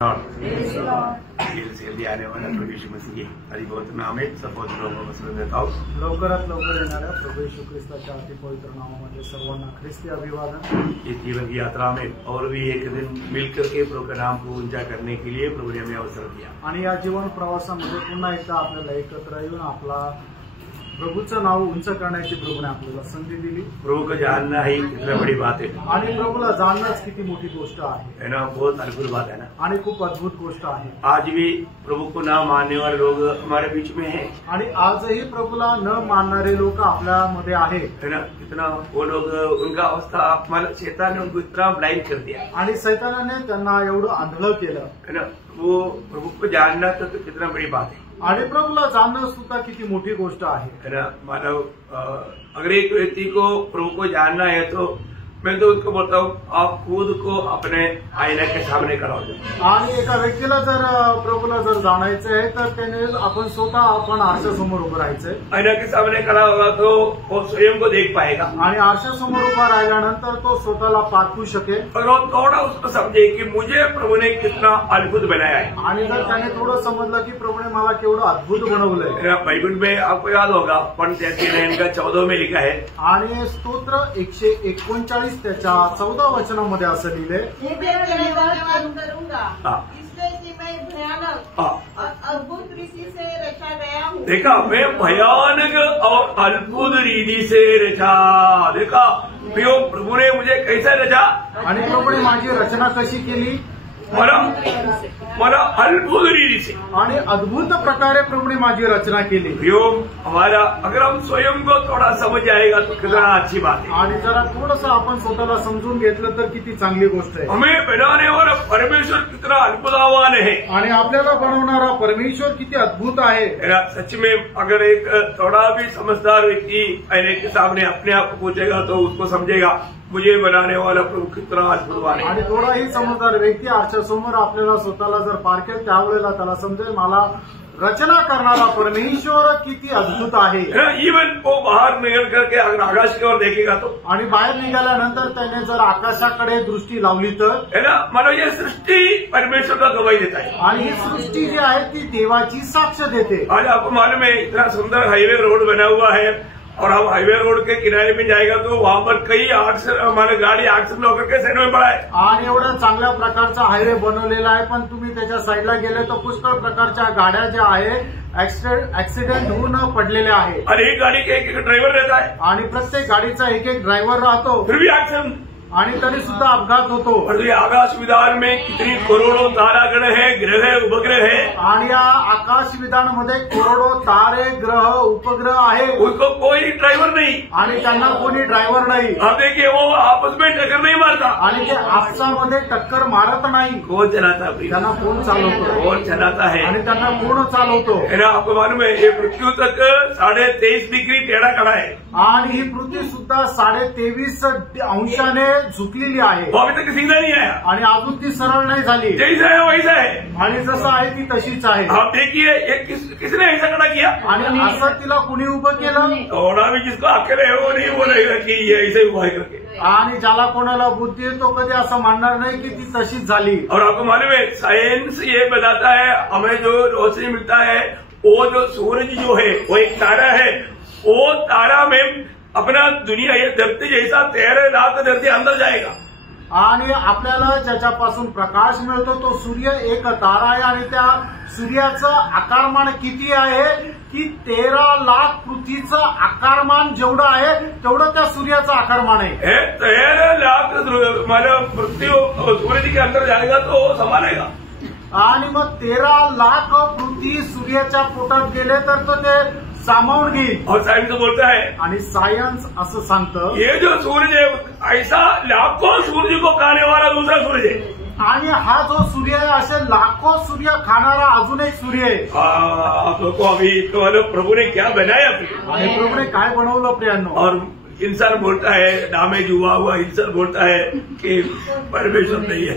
जल्दी आने वाला प्रभु यीशु मसीह हरी बहुत नाम है सपोज लोगों को सुन देता हूँ। लवकरात लवकर येणाऱ्या प्रभू येशू ख्रिस्ताच्या अति पवित्र नामामध्ये सर्वांना ख्रिस्ती अभिवादन। इस जीवन की यात्रा में और भी एक दिन मिलकर के प्रभु के नाम को ऊंचा करने के लिए प्रभु ने हमें अवसर दिया आणि या जीवन प्रवासामध्ये पुन्हा एकदा आपल्याला एकत्र येऊन आपला प्रभूचं नाव उंच करण्याची प्रभूने आपल्याला संधी दिली। प्रभु को जानना ही कितना बड़ी बात है आणि प्रभूला जाणणंच किती मोठी गोष्ट आहे ना, बहुत अद्भुत बात है ना। आणि खूप अद्भुत गोष्ट आहे। आज भी प्रभु को ना मानने वाले लोग हमारे बीच में हैं आणि आजही प्रभूला न मानणारे लोक आपल्यामध्ये आहेत है ना। कितना वो लोग उनका अवस्था मतलब शैतान ने उनको इतना ब्लाइंड कर दिया आणि शैतानाने त्यांना एवढं आंधळ केलं है ना। वो प्रभु को जानना तो कितना बड़ी बात है आणि प्रभूला जाणणं सुद्धा किती मोठी गोष्ट आहे ना। मानव अगर एक व्यक्ति को प्रभु को जानना है तो मैं तो उसको बोलता हूँ आप खुद को अपने आईने के सामने कराओ। आणि एका व्यक्तीला जर प्रभूला जर जाणायचं आहे तर त्याने आपण स्वतः आपण आरशासमोर उभं राहायचंय। आईना के सामने खड़ा होगा तो वो स्वयं को देख पाएगा आणि आरशासमोर उभा राहिल्यानंतर तो स्वतःला पारखू शकेल। और वो थोड़ा उसको समझे कि मुझे प्रभु ने कितना अद्भुत बनाया है आणि जर त्याने थोडं समजलं की प्रभूने मला केवढं अद्भुत बनवलंय। बाइबल में आपको याद होगा 14 में लिखा है आणि स्तोत्र 139 त्याच्या 14 वचनामध्ये असं लिहिलंय अद्भुत रीति से रचा गया हूँ। देखा मैं भयानक और अद्भुत रीति से रचा। देखा प्रभु ने मुझे कैसा रचा आणि प्रभूने माझी रचना कशी केली मला अद्भुत रीति से आणि अद्भुत प्रकारे प्रभूने माझी रचना केली। हमारा अगर हम स्वयं को थोड़ा समझ जाएगा तो कितना अच्छी बात है। आणि जरा थोडंसं आपण स्वतःला समजून घेतलं तर किती चांगली गोष्ट आहे। हमें बनाने वाला परमेश्वर कितना अद्भुतवान है आणि आपल्याला बनवणारा परमेश्वर किती अद्भुत आहे। सच में अगर एक थोड़ा भी समझदार व्यक्ति आईने के सामने अपने आप को पूछेगा तो उसको समझेगा मुझे बनाने वाला प्रभु कितना अद्भुतवान है। आणि थोडाही समजदार व्यक्ती आरशासमोर आपल्याला स्वतःला जर पारखेल त्यावेळेला त्याला समजेल मला रचना करणारा परमेश्वर किती अद्भुत आहे। इवन वो बाहर निकल करके अगर आकाश की ओर देखेगा तो आणि बाहेर निघाल्यानंतर त्याने जर आकाशाकडे दृष्टी लावली तर है ना। मतलब ये सृष्टि परमेश्वर का गवाही देता है आणि ही सृष्टी जी आहे ती देवाची साक्ष देते। आज आपको मालूम है इतना सुंदर हाईवे रोड बना हुआ है और हम हाईवे रोड के किनारे में जाएगा तो वहाँ पर कई हमारे गाड़ी एक्सीडेंट होकर के साइड में पड़ा है। आणि एवढा चांगल्या प्रकारचा हायवे बनवलेला आहे पण तुम्ही त्याच्या साईडला गेले तर पुष्कळ प्रकारच्या गाड्या ज्या आहे ऍक्सिडेंट होऊन पडलेल्या आहे। और एक गाड़ी के एक ड्राइवर रहता है आणि प्रत्येक गाडीचा एक एक ड्रायव्हर राहतो फिर भी एक्सीडेंट आणि तरी सुद्धा अपघात होतो। और ये आकाश विधान में कितनी करोड़ों तारागण है, ग्रह उपग्रह है आणि या आकाश विधानामध्ये करोडो तारे ग्रह उपग्रह आहे उसको कोई ड्राइवर नहीं आणि त्यांना कोणी ड्रायव्हर नाही। अब देखिए वो आपस में टक्कर नहीं मारता आणि ते आपसामध्ये टक्कर मारत नाही। कौन चलाता त्यांना कोण चालवतो कौन चलाता है आणि त्यांना कोण चालवतो है ना। आपको मालूम है ये पृथ्वी तक 23.5 डिग्री टेढ़ा खड़ा है आणि ही पृथ्वी सुद्धा 23.5 अंशाने झुकलेली आहे। वो अभी तक सीधा नहीं आया आणि अजून ती सरळ नाही झाली। जैसा है वैसा है आणि जसं आहे ती तशीच आहे। आप देखिए ये किसने ऐसा खड़ा किया आणि असं तिला कुणी उभं केलं थोड़ा भी जिसको अकेले है वो नहीं बोलेगा कि ये ऐसे हुआ है करके। आणि ज्याला कोणाला बुद्धी आहे तो कधी असं मानणार नाही की ती तशीच झाली। और आपको मालूम है साइंस ये बताता है हमें जो रोशनी मिलता है वो जो सूरज जो है वो एक तारा है वो तारा में अपना दुनिया ये धरती जैसा 13 लाख धरती अंदर जाएगा। आणि आपल्याला ज्याच्यापासून प्रकाश मिळतो तो सूर्य एक तारा आहे आणि त्या सूर्याचं आकारमान किती आहे की 13 लाख पृथ्वीचं आकारमान जेवढं आहे तेवढं त्या सूर्याचं आकारमान आहे। 13 लाख मतलब पृथ्वी सूर्य के अंदर जाएगा तो संभालेगा। आणि मग 13 लाख पृथ्वी सूर्याच्या पोटात गेले तर तो ते सामावून घेईल। और साइंस बोलता है आणि सायन्स असं सांगतं ये जो सूरज है ऐसा लाखों सूर्य को खाने वाला दूसरा सूरज है। आणि हा जो सूर्य आहे असे लाखों सूर्य खाणारा अजून एक सूर्य आहे। आप लोग को अभी तो प्रभु ने क्या बनाया आणि प्रभूने काय बनवलं प्रियांनो। और इंसान बोलता है नामे जुआ हुआ इंसान बोलता है कि परमेश्वर नहीं है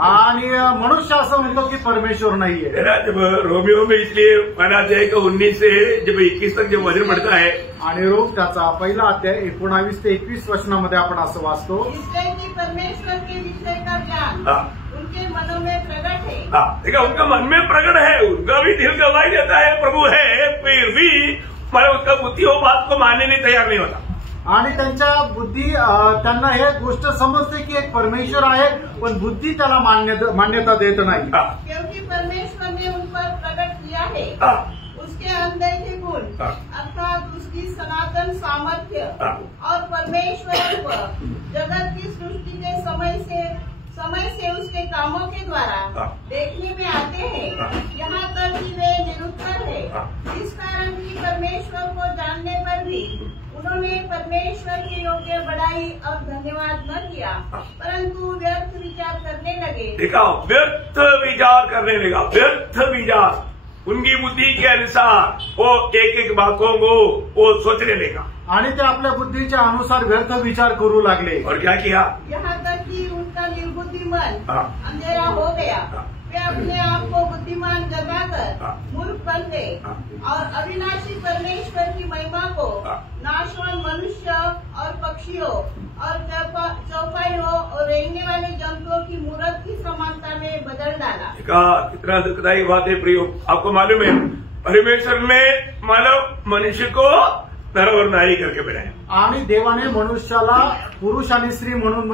आणि मनुष्य असं म्हणतो की परमेश्वर नाहीये। जब रोमियो में इसलिए माना जाए कि 19 से जब 21 तक जब वचन पढ़ता है आणि रोम त्याचा पहिला अध्याय 19 ते 21 वचनामध्ये आपण असं वाचतो इसलिए कि परमेश्वर के विषय का ज्ञान उनके मनों में प्रगट है देखा उनका मन में प्रकट है, उनका भी दिल गवाही देता है प्रभु है, फिर भी मतलब उसका बुद्धि वो बात को मानने नहीं तैयार नहीं होता। आणि त्यांच्या बुद्धी त्यांना हे गोष्ट समजते की एक परमेश्वर आहे, पण बुद्धी त्याला मान्यता देत नाही। क्योंकि परमेश्वर ने उन पर प्रकट किया है उसके अनदेखे गुण, अर्थात उसकी सनातन सामर्थ्य और परमेश्वर जगत की सृष्टि के समय से उसके कामों के द्वारा देखने में आते हैं, यहाँ तक कि वे निरुत्तर है। इस कारण की परमेश्वर को जानने पर भी उन्होंने परमेश्वर के योग्य बड़ाई और धन्यवाद न किया, परंतु व्यर्थ विचार करने लगे। देखा, व्यर्थ विचार करने लगा, व्यर्थ विचार, उनकी बुद्धि के अनुसार वो एक एक बातों को वो सोचने लगा आणि ते आपल्या बुद्धीच्या अनुसार व्यर्थ विचार करू लागले। और क्या किया? यहाँ तक कि उनका निर्बुद्धि मन अंधेरा हो गया, वे अपने आप को बुद्धिमान जताकर मूर्ख बन गए और अविनाशी परमेश्वर की महिमा को नाशवान मनुष्य और पक्षियों और चौपाइयों और रेंगने वाले जंतुओं की मूर्त की समानता में बदल डाला। कितना दुखदायी बात है प्रियो, आपको मालूम है परमेश्वर ने मानव मनुष्य को नर और नारी करके बनाया आणि देवाने मनुष्याला पुरुष आणि स्त्री म्हणून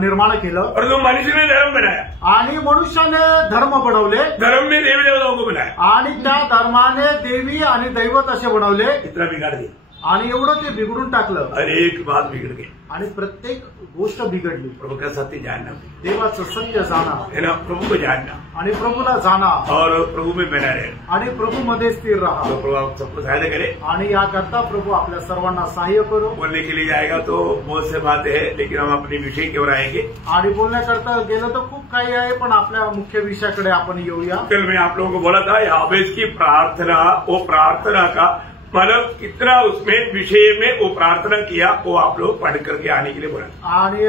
निर्माण केलं, और तो मनुष्य ने धर्म बनाया आणि मनुष्याने धर्म बनवले, धर्म में देवी देवताओं को बनाया आणि त्या धर्माने देवी आणि दैवत असे बनवले, इतना बिगाड़ दिया आणि एवढं ते बिघडून टाकलं, हर एक बात बिगड़ गई आणि प्रत्येक गोष्ट बिघडली। प्रभु का सत्य जानना, देवाचं सत्य जाणा है ना, प्रभु को जानना आणि प्रभूला जाणा और प्रभु में बना रहना, आणि प्रभू मध्ये स्थिर राहा। तो प्रभु आप सबको सहायता करे आणि याकरता प्रभू आपल्या सर्वांना सहाय्य करो। बोलने के लिए जाएगा तो बहुत से बातें है, लेकिन हम अपने विषय की ओर आएंगे आणि बोलण्याकरता गेलं तर खूप काही आहे, पण आपल्या मुख्य विषयाकडे आपण येऊया। कल मैं आप लोगों को बोला था याबेस की प्रार्थना, वो प्रार्थना का मतलब कितना उसमें विषय में वो प्रार्थना किया वो आप लोग पढ़ करके आने के लिए बोला। आणि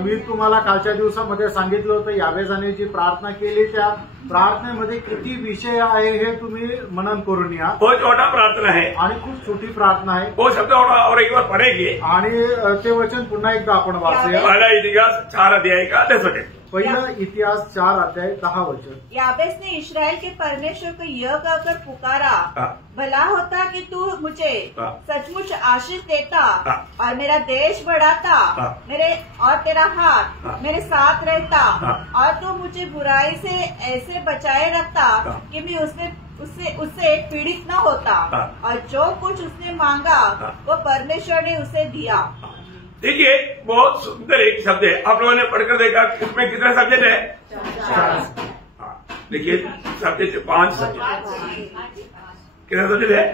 मी तुम्हाला कालच्या दिवसामध्ये सांगितलं होतं याबेजाने जी प्रार्थना केली त्या प्रार्थनेमध्ये किती विषय आहे हे तुम्ही मनन करून या। वो छोटा प्रार्थना है आणि खूप छोटी प्रार्थना आहे, वो शब्द और एक बार पढ़ेंगे आणि ते वचन पुन्हा एकदा आपण वाचूया। पहला इतिहास 4 अध्याय का 10 वचन, पहिला इतिहास 4 अध्याय 10 वचन। याबेस ने इस्राएल के परमेश्वर को यह कहकर पुकारा, भला होता कि तू मुझे सचमुच आशीष देता और मेरा देश बढ़ाता, मेरे और तेरा हाथ मेरे साथ रहता, और तू मुझे बुराई से ऐसे बचाए रखता कि मैं उससे पीड़ित न होता, और जो कुछ उसने मांगा वो परमेश्वर ने उसे दिया। देखिए बहुत सुंदर एक शब्द है, आप लोगों ने पढ़कर देखा इसमें कितना सब्जेक्ट है? देखिए सब्जेक्ट 5 सब्जेक्ट, कितना सब्जेक्ट है?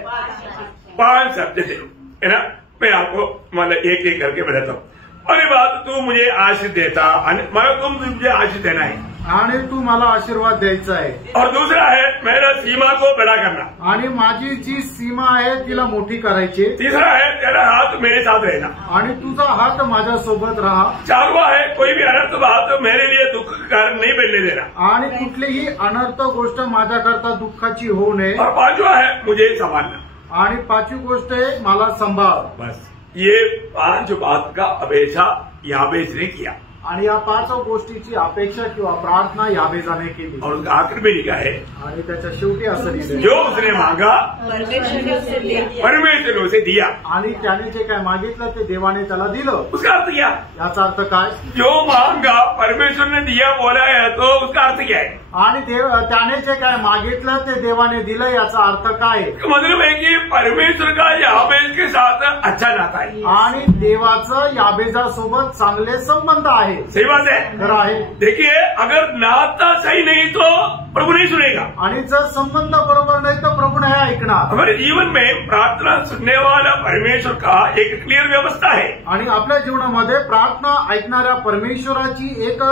5 सब्जेक्ट है ना। मैं आपको मतलब एक एक करके बताता हूँ। और ये बात तू मुझे आशीष देता, मतलब तुम मुझे आशीष देना है आणि तू मला आशीर्वाद द्यायचा आहे, और दूसरा है मेरा सीमा को बड़ा करना, आणि माझी जी सीमा आहे तिला मोठी करायची, तीसरा है तेरा हाथ मेरे साथ रहना, आणि तुझा हात माझ्या सोबत राहा, चारवा है कोई भी अनर्थ बात मेरे लिए दुख का कारण नहीं बनने देना, आणि कुठलीही अनर्थ गोष्ट माझ्याकरता दुःखाची होऊ नये, और पांचवा है मुझे संभालना, आणि 5वी गोष्ट आहे मला सांभाळ। बस ये 5 बात का अपेक्षा याबेस ने किया, आणि या 5 गोष्टीची अपेक्षा किंवा प्रार्थना याबेजाने केली, और उसका आखिर में लिखा है आणि त्याच्या शेवटी असं लिहिलं, जो उसने मांगा परमेश्वर ने उसे दिया, परमेश्वर ने उसे दिया, आणि त्याने जे काय मागितलं ते देवाने त्याला दिलं। उसका अर्थ क्या? याचा अर्थ काय? जो मांगा परमेश्वर ने दिया बोला है तो उसका अर्थ क्या है? आणि त्याने जे काय मागितलं ते देवाने दिलं, याचा अर्थ काय? मतलब है कि परमेश्वर का याबेस के साथ अच्छा नाता है, आणि देवाचं याबेजासोबत चांगले संबंध आहे। सही बात है, खरं आहे। देखिए अगर नाता सही नहीं तो प्रभु नहीं सुनेगा, आणि जर संबंध बरोबर नाही तर प्रभू नाही ऐकणार। हमारे जीवन में प्रार्थना सुनने वाला परमेश्वर का एक क्लियर व्यवस्था है, आणि आपल्या जीवनामध्ये प्रार्थना ऐकणाऱ्या परमेश्वराची एक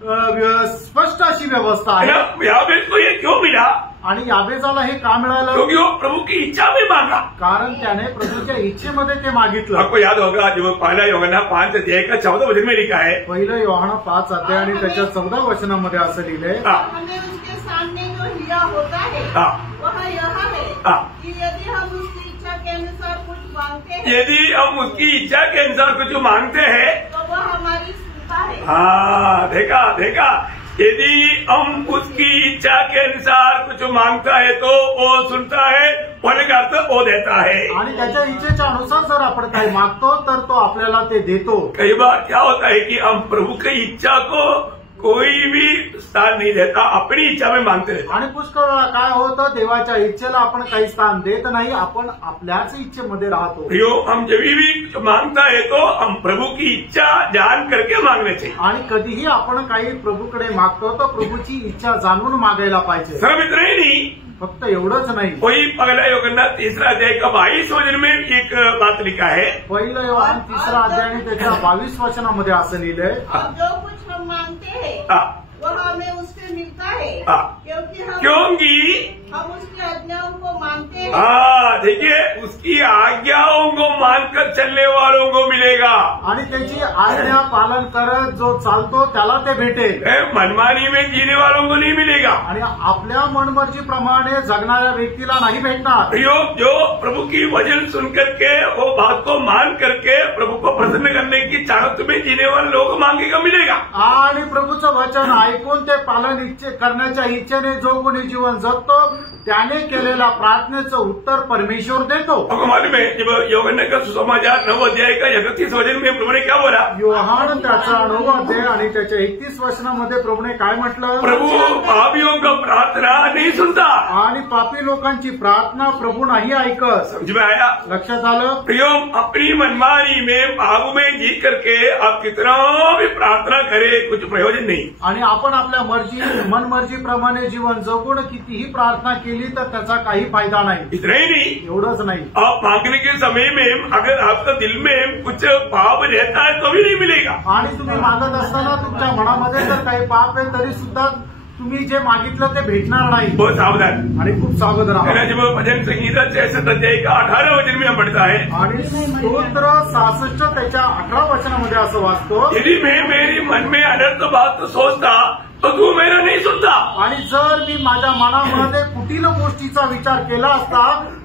स्पष्ट अशी व्यवस्था आहे। याबेस को ये क्यों मिला? आणि याबेजाला हे का मिळालं? क्योंकि वो प्रभु की इच्छा में मांगा, कारण त्याने प्रभूच्या इच्छेमध्ये ते मागितलं। आपको याद होगा जब पहला यूहन्ना 5 अध्याय का 14 वचन में लिखा है, पहिलं यूहन्ना 5 अध्याय आणि त्याच्या 14 वचनामध्ये असं लिहिलंय, हमें उसके सामने जो लिया होता है वह यह है कि यदि हम उसकी इच्छा के अनुसार कुछ मांगते हैं, यदि हम उसकी इच्छा के अनुसार कुछ मांगते हैं तो वह हमारी सुनता है। हाँ देखा, यदि हम उसकी इच्छा के अनुसार कुछ मांगता है तो वो सुनता है, होने का अर्थ वो देता है। आणि त्याच्या इच्छेच्या अनुसार जर आपण काही मागतो तर तो आपल्याला ते देतो। कई बार क्या होता है कि हम प्रभु की इच्छा को कोई भी स्थान नहीं देता, अपनी इच्छा में मांगते रहते। आणि पुष्कळ वेळा काय होतं, देवाच्या इच्छेला आपण काही स्थान देत नाही, आपण आपल्याच इच्छेमध्ये राहतो। हम जब भी मांगता है तो हम प्रभु की इच्छा जान करके मांगने चाहिए। आणि कधीही आपण काही प्रभूकडे मागतो तर प्रभूची इच्छा जाणून मागायला पाहिजे। सिर्फ इतना ही नहीं, फक्त एवढंच नाही। वही पगला योगन्ना 3 अध्याय का 22 वचन में एक बात लिखा है। पहिलं योहान 3 अध्याय आणि त्याच्या 22 वचनामध्ये असं लिहिलंय, जो कुछ हम मांगते हैं वह हमें उससे मिलता है, क्योंकि हम उसकी आज्ञाओं को मानते हैं। देखिए, उसकी आज्ञाओं को मानकर चलने वालों को मिलेगा। आणि त्याची आज्ञा पालन करत जो चालतो त्याला ते भेटेल। मनमानी में जीने वालों को नहीं मिलेगा। आणि आपल्या मनमर्जीप्रमाणे जगणाऱ्या व्यक्तीला नाही भेटणार। जो प्रभु की वचन सुन करके वो बात को मान करके प्रभु को प्रसन्न करने की चाहत में जीने वाले लोग मांगेगा, मिलेगा। आणि प्रभूचं वचन ऐकून ते पालन करण्याच्या इच्छेने जो कोणी जीवन जगतो त्याने केलेल्या प्रार्थनेचं उत्तर परमेश्वर देतो। मालूम है, जब यूहन्ना का सुसमाचार 9 अध्याय का 31 वचन में प्रभु ने क्या बोला? योहान त्याचा 9 अध्याय आणि त्याच्या 31 वचनामध्ये प्रभूने काय म्हटलं? प्रभु पापियों का प्रार्थना नहीं सुनता। आणि पापी लोकांची प्रार्थना प्रभू नाही ऐकत। समझ में आया? लक्षात आलं? प्रियोम, अपनी मनमानी में पाप में जी करके आप कितना भी प्रार्थना करे कुछ प्रयोजन नहीं। आणि आपण आपल्या मनमर्जीप्रमाणे जीवन जगून कितीही प्रार्थना केली तर त्याचा काही फायदा नाही। इतना ही नहीं, एवढंच नाही, आप मांगने के समय में अगर आपका दिल में कुछ पाप रहता है तो भी नहीं मिलेगा। आणि तुम्ही मागत असताना तुमच्या मनामध्ये जर काही पाप आहे तरी सुद्धा तुम्ही जे मागितलं ते भेटणार नाही। बहुत सावधान आणि खूप सावध राहा। जब भजन संगीता 66 अध्याय का 18 वचन में हम पढ़ता है, आणि स्तोत्र 66 त्याच्या 18 वचनामध्ये असं वाचतो, यदि मैं मेरी मन में अनर्थ बात सोचता तो तू मेरा नहीं सुनता। आणि जर मी माझ्या मनामध्ये कुटील गोष्टीचा विचार केला असता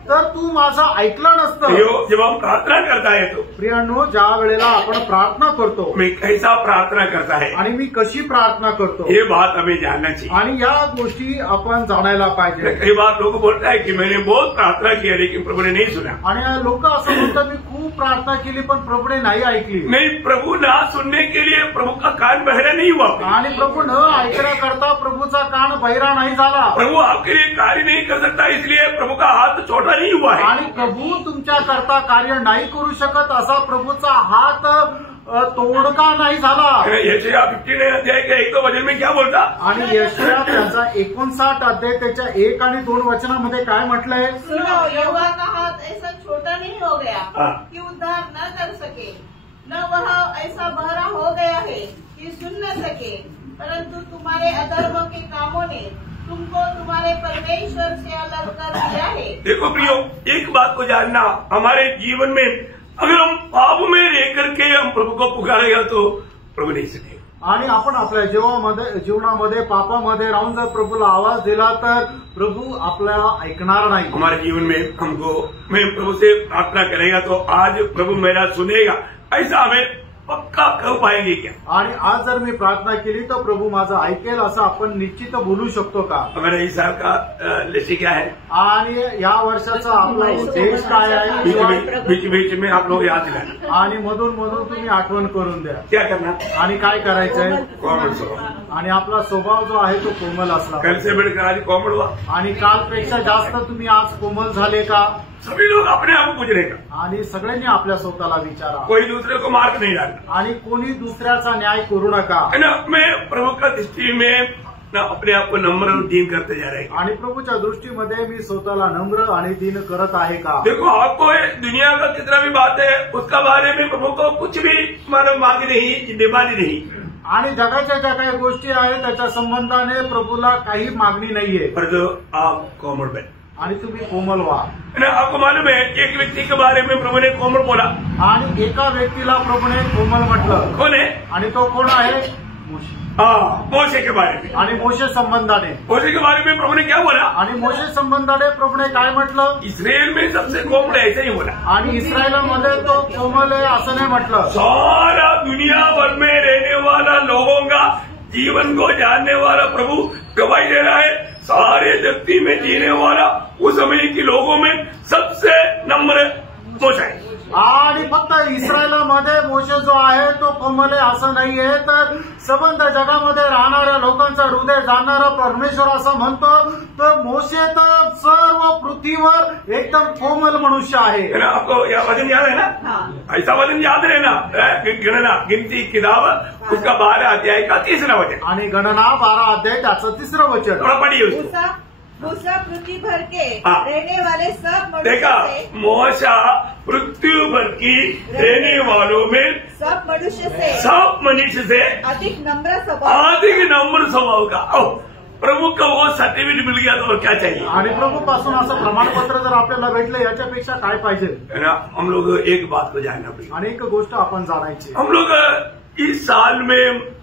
तर तू माझं ऐकलं नसतं। जब हम प्रार्थना करता है तो प्रियांनो, ज्या वेळेला आपण प्रार्थना करतो, मैं कैसा प्रार्थना करता है आणि मी कशी प्रार्थना करतो, ये बात हमें जानना चाहिए। आणि या गोष्टी आपण जाणायला पाहिजे। कई बार लोग बोलता है कि मैंने बहुत प्रार्थना की लेकिन प्रभु ने नहीं सुना। आणि लोक असं म्हणतात मी खूप प्रार्थना केली पण प्रभूने नाही ऐकली। नहीं, प्रभु ना सुनने के लिए प्रभु का कान बहरा नहीं हुआ, आणि प्रभू न ऐकण्याकरता प्रभूचा कान बहिरा नाही झाला। प्रभु आपके लिए कार्य नहीं कर सकता, इसलिए प्रभु का हाथ छोटा नहीं हुआ है। आणि प्रभू तुमच्या करता कार्य नाही करू शकत असा प्रभूचा हात तोडका नाही झाला। यशाया 59 अध्याय के 1 वचन में क्या बोलता? आणि यशाया त्याचा 59 अध्याय त्याच्या 1 आणि 2 वचनामध्ये काय म्हटलंय? सुनो, यहोवा का हाथ ऐसा छोटा नहीं हो गया कि उद्धार न कर सके, न वह ऐसा बहरा हो गया है कि सुन न सके, परंतु तुम्हारे अधर्मों के कामों ने तुमको तुम्हारे परमेश्वर से अलग कर दिया है। देखो प्रियो, एक बात को जानना, हमारे जीवन में अगर हम पाप में रह करके हम प्रभु को पुकारेगा तो प्रभु नहीं सुनेगा। आणि आपण आपल्या जीवनामध्ये पापामध्ये राहून जर प्रभूला आवाज दिला तर प्रभू आपल्याला ऐकणार नाही। हमारे जीवन में मैं प्रभु से प्रार्थना करेगा तो आज प्रभु मेरा सुनेगा, ऐसा हमें पक्का करू पाएंगे क्या? आणि आज जर मी प्रार्थना केली तर प्रभू माझं ऐकेल असं आपण निश्चित बोलू शकतो का? हमारे इस साल का लक्ष्य क्या है आणि या वर्षाचा आपला उद्देश काय आहे? बीच में आप लोग याद दिलाना आणि मधून तुम्ही आठवण करून द्या। क्या करना? आणि काय करायचंय? कोमल स्वभाव। आणि आपला स्वभाव जो आहे तो कोमल असला। कल से बढ़कर आज कोमल हुआ। आणि कालपेक्षा जास्त तुम्ही आज कोमल झाले का? सभी लोग अपने आप को पूछने का। आणि सगळ्यांनी आपल्या स्वतःला विचारा, कोई दूसरे को मार्क नहीं डालना, आणि कोणी दुसऱ्याचा न्याय करू नका। मैं प्रभु का दृष्टि में अपने आप को नम्र और दीन करते जा रहे हैं। आणि प्रभूच्या दृष्टीमध्ये मी स्वतःला नम्र आणि दीन करत आहे का? देखो, आपको दुनिया का कितना भी बात है उसका बारे में प्रभु को कुछ भी मांगी नहीं, डिमांड नहीं। आणि जगाच्या ज्या काही गोष्टी आहेत त्याच्या संबंधाने प्रभूला काही मागणी नाहीये। पर जो आप कोमल बने आणि तुम्ही कोमल व्हा। आपको मालूम है, एक व्यक्ति के बारे में प्रभु ने कोमल बोला, आणि एका व्यक्तीला प्रभूने कोमल म्हटलं। कोण आहे? आणि तो कोण आहे? मोशे के बारे में। आणि मोशे संबंधाने, मोशे के बारे में प्रभु ने क्या बोला? आणि मोशे संबंधाने प्रभूने काय म्हटलं? इस्राएल में सबसे कोमल ऐसा ही बोला। आणि इस्रायलमध्ये तो कोमल आहे असं नाही म्हटलं। सारा दुनिया भर में रहने वाला लोगों का जीवन को जानने वाला प्रभु गवाही दे रहा है, सारे धरती में जीने वाला उस समय के लोगों में सबसे नम्र मोशे है। आणि फक्त इस्रायलामध्ये मोशे जो आहे तो कोमल आहे असं नाहीये, तर संबंध जगामध्ये राहणाऱ्या लोकांचं हृदय जाणणारा परमेश्वर असं म्हणतो, तर मोशे तर सर्व पृथ्वीवर एकदम कोमल मनुष्य आहे। आपको यह वचन याद है ना? ऐसा वचन याद रहना, गणना गिनती किताब उसका 12 अध्याय का 3रा वचन, आणि गणना 12 अध्याय त्याचं 3रं वचन। थोड़ा पढ़िए उसको। मूसा पृथ्वी भर के रहने वाले सब मनुष्य देखा, मूसा पृथ्वी भर की रहने वालों में सब मनुष्य से अधिक नम्र स्वभाव का। प्रभु का वो सर्टिफिकेट मिल गया तो और क्या चाहिए? आणि प्रभु पासून असं प्रमाणपत्र जर आपल्याला भेटलं याच्यापेक्षा काय पाहिजे? है ना? हम लोग एक बात को जानना पड़ेगा, आणि एक गोष्ट आपण जाणायची, हम लोग इस साल में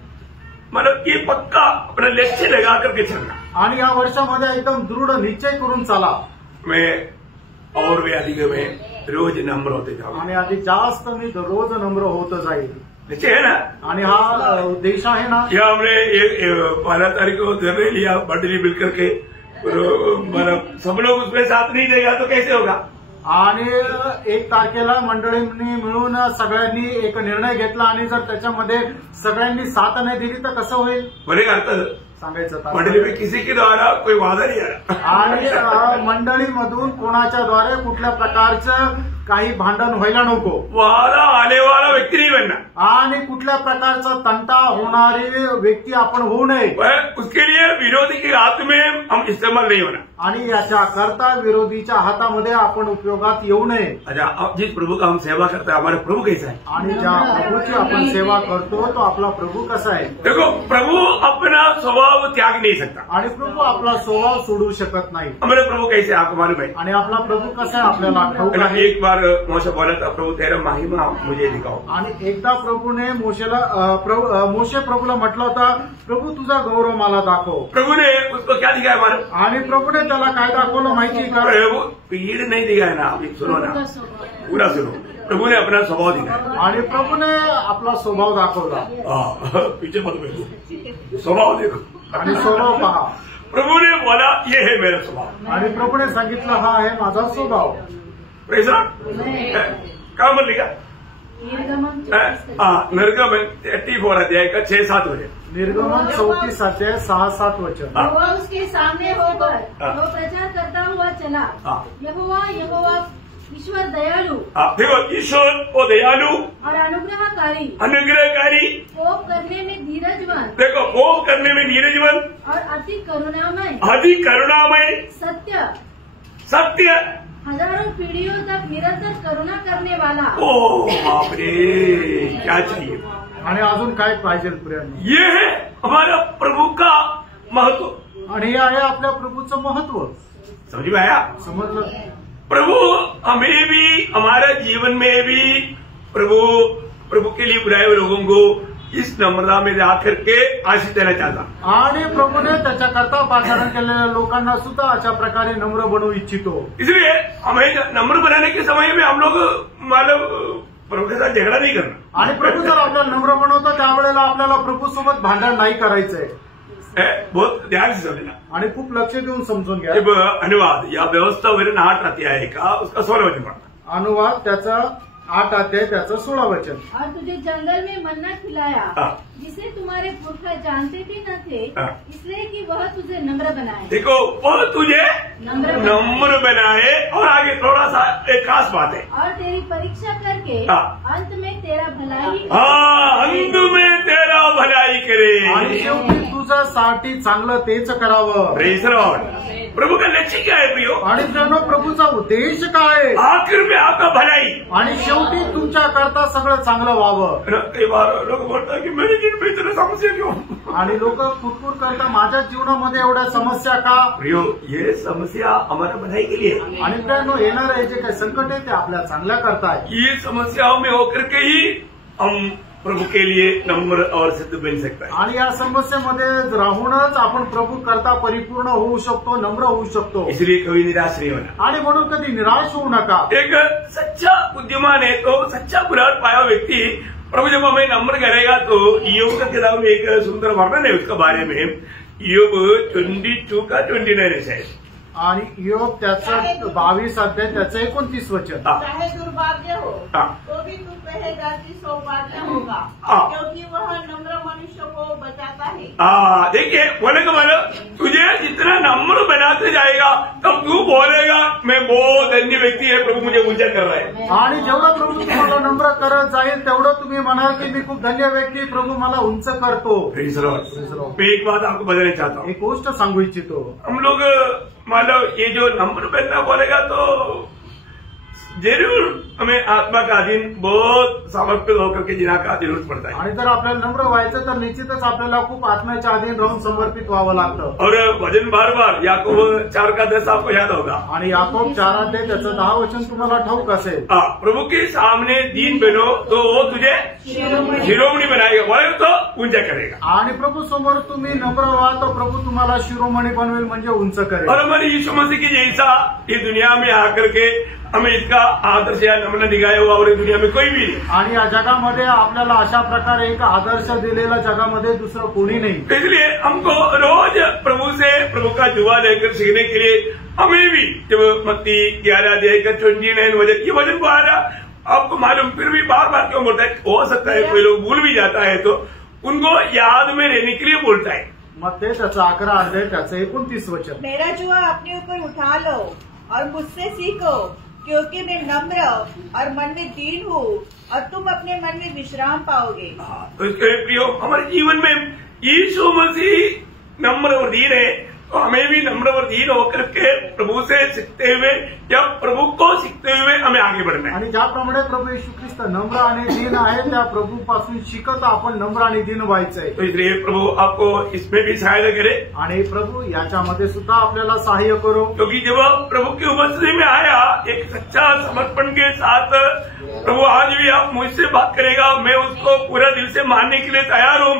मतलब ये पक्का अपना लक्ष्य लगा करके चलना, आणि या वर्षामध्ये एकदम दृढ निश्चय करून चला। मैं और भी अधिक में रोज नम्र होते जाऊँ, आणि अधिक जास्त मी रोज नम्र होत जाईल, निश्चय है ना? आणि हा उद्देश आहे ना। या हमने 15 तारीख को निर्णय लिया बर्थडे मिल करके, मतलब सब लोग उसमें साथ नहीं देगा तो कैसे होगा? आणि 1 तारखेला मंडळींनी मिळून सगळ्यांनी एक निर्णय घेतला, आणि जर त्याच्यामध्ये सगळ्यांनी साथ नाही दिली तर कसं होईल? बरे अर्थ सांगायचं मंडली में किसी के द्वारा कोई वादा नहीं आया, आणि मंडळीमधून कोणाच्या द्वारे कुठल्या प्रकारचं काही भांडण व्हायला नको, वादा आने वाला व्यक्ती नहीं बनना, आणि कुठल्या प्रकारचा तंटा होणारी व्यक्ती आपण होऊ नये, उसके लिए विरोधी के हाथ में हम इस्तेमाल नहीं होना, आणि याच्या करता विरोधीच्या हातामध्ये आपण उपयोगात येऊ नये। अच्छा, जिस प्रभु का हम सेवा करते हैं हमारा प्रभु कैसा है? आणि ज्या प्रभूची आपण सेवा करतो तो आपला प्रभू कसा आहे? देखो, प्रभु अपना स्वभाव त्याग नहीं सकता, आणि प्रभू आपला स्वभाव सोडू शकत नाही। हमारे प्रभु कैसे आपको मालूम है? आणि आपला प्रभू कसा आहे आपल्याला ठाऊक आहे। एक बार मोशे बोला था, प्रभु तेरा महिमा मुझे दिखाओ, आणि एकदा प्रभूने मोशे प्रभूला म्हटलं होता, प्रभू तुझा गौरव मला दाखव। प्रभु ने उसको क्या दिखाया हमारे? आणि प्रभूने त्याला काय दाखवलं माहिती का? प्रभु पीड़ नहीं दिखाया ना, अभी सुनो ना, पूरा सुनो। प्रभु ने अपना स्वभाव दिखाया, आणि प्रभूने आपला स्वभाव दाखवला। पीछे मत बैठो, स्वभाव देखो, आणि स्वभाव पहा। प्रभु ने बोला ये है मेरा स्वभाव, आणि प्रभूने सांगितलं हा आहे माझा स्वभाव। Praise Lord. काय म्हणली का? निर्गमन 84 अध्याय का 6-7 वचन, निर्गमन 34 अध्याय 6-7 वचन। यहोवा उसके सामने होकर वो प्रचार करता हुआ चला, यहोवा ईश्वर दयालु, देखो ईश्वर वो दयालु और अनुग्रहकारी, कोप करने में धीरजवान, देखो कोप करने में धीरजवान और अति करुणामय, सत्य, हजारों पीढ़ियों तक निरंतर करुणा करने वाला। ओ बाप रे, क्या चाहिए? आणि अजून काय पाहिजे प्रियांनो? ये है हमारा प्रभु का महत्व, आणि हे आहे आपल्या प्रभूचं महत्व। समझ में आया? समजलं? प्रभु हमें भी, हमारे जीवन में भी प्रभु के लिए बुलाए हुए लोगों को इस नम्रता में जाकर के आशीष देना चाहता, आणि प्रभूने त्याच्याकरता पाचारण केलेल्या लोकांना सुद्धा अशा प्रकारे नम्र बनवू इच्छितो। इसलिए हमें नम्र बनाने के समय में हम लोग मतलब प्रभु के साथ झगड़ा नहीं करना, आणि प्रभू जर आपल्याला नम्र बनवतो त्यावेळेला आपल्याला प्रभूसोबत भांडण नाही करायचंय। बहुत ध्यान से समझना, आणि खूप लक्ष देऊन समजून घ्या। जब अनुवाद या व्यवस्था वगैरह 8 अध्याय का उसका 16 वचन पढ़ना, अनुवाद त्याचा 8 अध्याय त्याचं 16 वचन। और तुझे जंगल में मन्ना खिलाया, जिसे तुम्हारे पुरखा जानते भी न थे, इसलिए कि वह तुझे नम्र बनाए। देखो, वह तुझे नम्र बनाए, और आगे थोड़ा सा एक खास बात है, और तेरी परीक्षा करके अंत में तेरा भलाई, अंत में तेरा भलाई करे, आणि शेवटी तुझ्यासाठी चांगलं तेच करावं। Praise Lord. प्रभु का लक्ष्य क्या है प्रियो? आणि त्यानं प्रभूचा उद्देश काय? आखिर में आपका भलाई, आणि शेवटी तुमच्या करता सगळं चांगलं व्हावं। कई बार लोग बोलता कि मेरे जीवन में इतनी समस्या क्यों? आणि लोक कुटकुट करता माझ्या जीवनामध्ये एवढ्या समस्या का? प्रियो, ये समस्या हमारा भलाई के लिए, आणि त्यानं येणार आहे जे काही संकट आहे ते आपल्या चांगल्या करता आहे। ये समस्याओं में होकर के ही हम प्रभु के लिए नम्र और सिद्ध बन सकता है, आणि या समस्येमध्ये राहूनच आपण प्रभू करता परिपूर्ण होऊ शकतो, नम्र होऊ शकतो। इसलिए कभी निराश नहीं होना, आणि म्हणून कधी निराश होऊ नका। एक सच्चा बुद्धिमान है तो सच्चा बुद्धिमान पाया व्यक्ति प्रभु जब हमें नम्र करेगा तो योग का किताब में एक सुंदर वर्णन है उसका बारे में, योग 22 का 29 है। आणि योग त्याचा 22 अध्याय त्याचं 29 वचन। चाहे दुर्भाग्य हो तो भी तू कहेगा कि सौभाग्य होगा, क्योंकि वह नम्र मनुष्य को बचाता है। देखिए बोले का बोलो, तुझे जितना नम्र बनाते जाएगा तब तू बोलेगा मैं बहुत धन्य व्यक्ती आहे, प्रभू मुझे ऊंचा कर रहा है। आणि जेवढं प्रभू तुम्हाला नम्र करत जाईल तेवढं तुम्ही म्हणाल की मी खूप धन्य व्यक्ती, प्रभू मला उंच करतो। मैं एक बात आपको बताना चाहता हूँ, एक गोष्ट सांगू इच्छितो। हम लोग मतलब ये जो नम्र बनना बोलेगा तो जरूर हमें आत्मा का अधीन बहुत समर्पित होकर के जीना का जरूरत पड़ता है। आणि जर आपल्याला नम्र व्हायचं तर निश्चितच आपल्याला खूप आत्म्याच्या अधीन राहून समर्पित व्हावं लागतं। और वचन बार बार याकूब 4:10 आपको याद होगा। आणि याकूब 4 अध्याय त्याचं 10 वचन तुम्हाला ठाऊक असेल। प्रभु के सामने दीन बनो तो वो तुझे शिरोमणी बनाएगा, बोले तो ऊंचा करेगा। आणि प्रभु समोर तुम्ही नम्र व्हा तो प्रभु तुम्हाला शिरोमणी बनवेल, म्हणजे उंच करेल। और हमारे यीशु मसीह की जैसा ये दुनिया में आकर के हमें इसका आदर्श या नमूना दिखाया हुआ और दुनिया में कोई भी नहीं। आणि या जगामध्ये आपल्याला अशा प्रकारे एक आदर्श दिलेला जगामध्ये दुसरं कोणी नाही। इसलिए हमको रोज प्रभु से प्रभु का जुआ लेकर सीखने के लिए हमें भी जब मत्ती 11 अध्याय का 29 वचन, ये वचन बोला आपको मालूम, फिर भी बार बार क्यों बोलता है? हो सकता है कोई लोग भूल भी जाता है तो उनको याद में रहने के लिए बोलता है। मत्ती त्याचा 11 अध्याय त्याचं 29 वचन। मेरा जुआ अपने ऊपर उठा लो और मुझसे सीखो, क्योंकि मैं नम्र और मन में दीन हूँ, और तुम अपने मन में विश्राम पाओगे। तो इसके प्रियो, हमारे जीवन में यीशु मसीह नम्र और दीन है, तो हमें भी नम्र और दीन होकर के प्रभु से सीखते हुए या प्रभु को सीखते हुए हमें आगे बढ़ना है। आणि ज्याप्रमाणे प्रभू येशू ख्रिस्त नम्र आणि दीन आहे त्या प्रभूपासून शिकत आपण नम्र आणि दीन व्हायचंय। तो इसलिए प्रभु आपको इसमें भी सहायता करे आणि प्रभू याच्यामध्ये सुद्धा आपल्याला सहाय्य करो, क्योंकि जब प्रभु की उपस्थिति में आया एक सच्चा समर्पण के साथ, प्रभु आज भी आप मुझसे बात करेगा, मैं उसको पूरा दिल से मानने के लिए तैयार हूँ।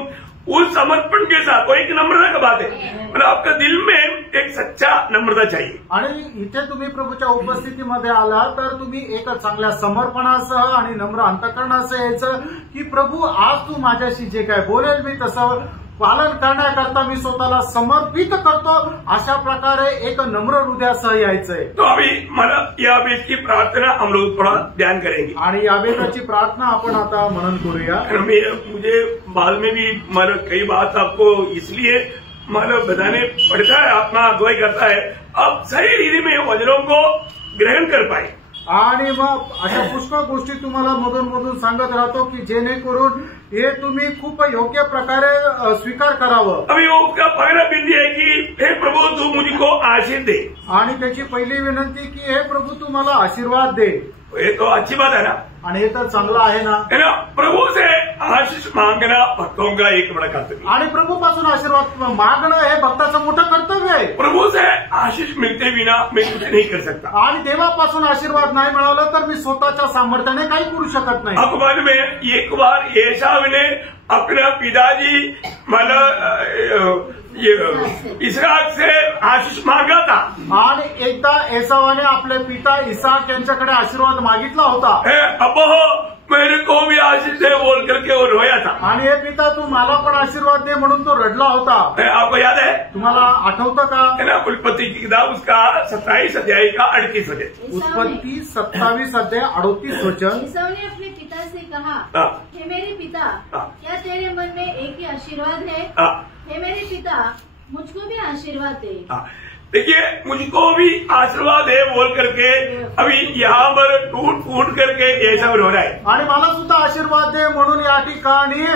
उस समर्पण के साथ वो एक नम्रता का बात है, मतलब आपका दिल में एक सच्चा नम्रता चाहिए। आणि इथे तुम्ही प्रभूच्या उपस्थितीमध्ये आला तर तुम्ही एक चांगल्या समर्पणासह आणि नम्र अंतःकरणासह यायचं की प्रभू आज तू माझ्याशी जे काय बोलेल मी तसं पालन करण्याकरता मी स्वतःला समर्पित करतो, अशा प्रकारे एक नम्र हृदयासह यायचंय। तो अभी मतलब या बेद की प्रार्थना हम लोग थोड़ा ध्यान करेंगे आणि या बेदाची प्रार्थना आपण आता मनन करूया। मुझे बाद में भी मतलब कई बात आपको इसलिए मतलब बताने पड़ता है, आत्मा अगुवाई करता है, आप सही रीति में वचनों को ग्रहण कर पाए। आणि मग अशा पुष्कळ गोष्टी तुम्हाला मधून मधून सांगत राहतो की जेणेकरून हे तुम्ही खूप योग्य प्रकारे स्वीकार करावं। अभी उसका पहला बिंदु है कि हे प्रभु तू मुझको आशीष दे, आणि त्याची पहिली विनंती की हे प्रभू तू मला आशीर्वाद दे। ये तो अच्छी बात है ना, आणि हे तर चांगलं आहे ना। प्रभु से आशीष मांगना भक्तों का एक बड़ा कर्तव्य, आणि प्रभूपासून आशीर्वाद मागणं हे भक्ताचं मोठं कर्तव्य आहे। प्रभु से आशीष मिलते बिना मैं कुछ नहीं कर सकता। आणि देवापासून आशीर्वाद नाही मिळालं तर मी स्वतःच्या सामर्थ्याने काही करू शकत नाही। आपको मालूम है एक बार एसाव ने अपना पिताजी मतलब इसहाक से आशीष मांगा था, आणि एकदा एसावाने आपले पिता इसाक यांच्याकडे आशीर्वाद मागितला होता। अब्बा मेरे को भी आशीष दे बोल करके वो रोया था। आणि हे पिता तू मला पण आशीर्वाद दे म्हणून तो रडला होता। आपको याद है? तुम्हाला आठवतं का? है ना, उत्पत्ति की किताब उसका 27 अध्याय का 38 वचन। उत्पत्ति 27 अध्याय 38 वचन। ईसाऊ ने अपने पिता से कहा, हे मेरे पिता, क्या तेरे मन में एक ही आशीर्वाद है? हे मेरे पिता, मुझको भी आशीर्वाद दे। देखिए मुझको भी आशीर्वाद है बोल करके अभी यहाँ पर टूट फूट करके ऐसा हो रहा है। आणि मला सुद्धा आशीर्वाद दे म्हणून या ठिकाणी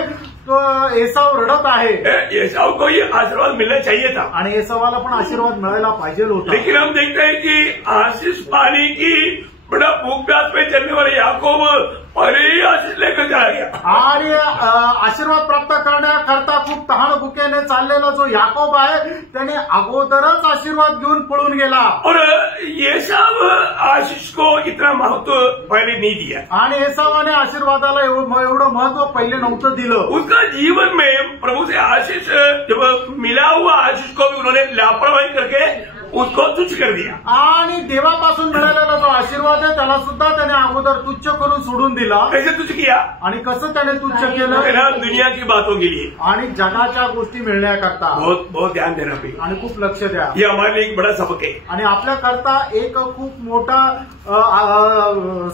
तो एसाव रडत आहे। एसाव को ये आशीर्वाद मिलना चाहिए था, आणि एसावाला पण आशीर्वाद मिळायला पाहिजे होता। लेकिन हम देखते हैं कि आशीष पाने की बड़ा भूख प्यास पे चलने वाले याकूब पहले ही आशीष लेकर चला गया। आणि आशीर्वाद प्राप्त करण्याकरता खूप तहान भुकेने चाललेला जो याकोब आहे त्याने अगोदरच आशीर्वाद घेऊन पळून गेला। और ये सब आशीष को इतना महत्व पहले नहीं दिया, आणि एसावाने आशीर्वादाला एवढं महत्व पहिले नव्हतं दिलं। उसका जीवन में प्रभु से आशीष जब मिला हुआ आशीष को भी उन्होंने लापरवाही करके उसको तुच्छ कर दिया। आणि देवापासून मिळालेला जो आशीर्वाद आहे त्याला सुद्धा त्याने अगोदर तुच्छ करून सोडून दिला। कैसे तुच्छ किया? आणि कसं त्याने तुच्छ केलं? दुनिया की बातों के लिए आणि जगाच्या गोष्टी मिळण्याकरता। बहुत ध्यान देना पड़ेगा आणि खूप लक्ष द्या। ये हमारे लिए एक बड़ा सबक है आणि आपल्याकरता एक खूप मोठा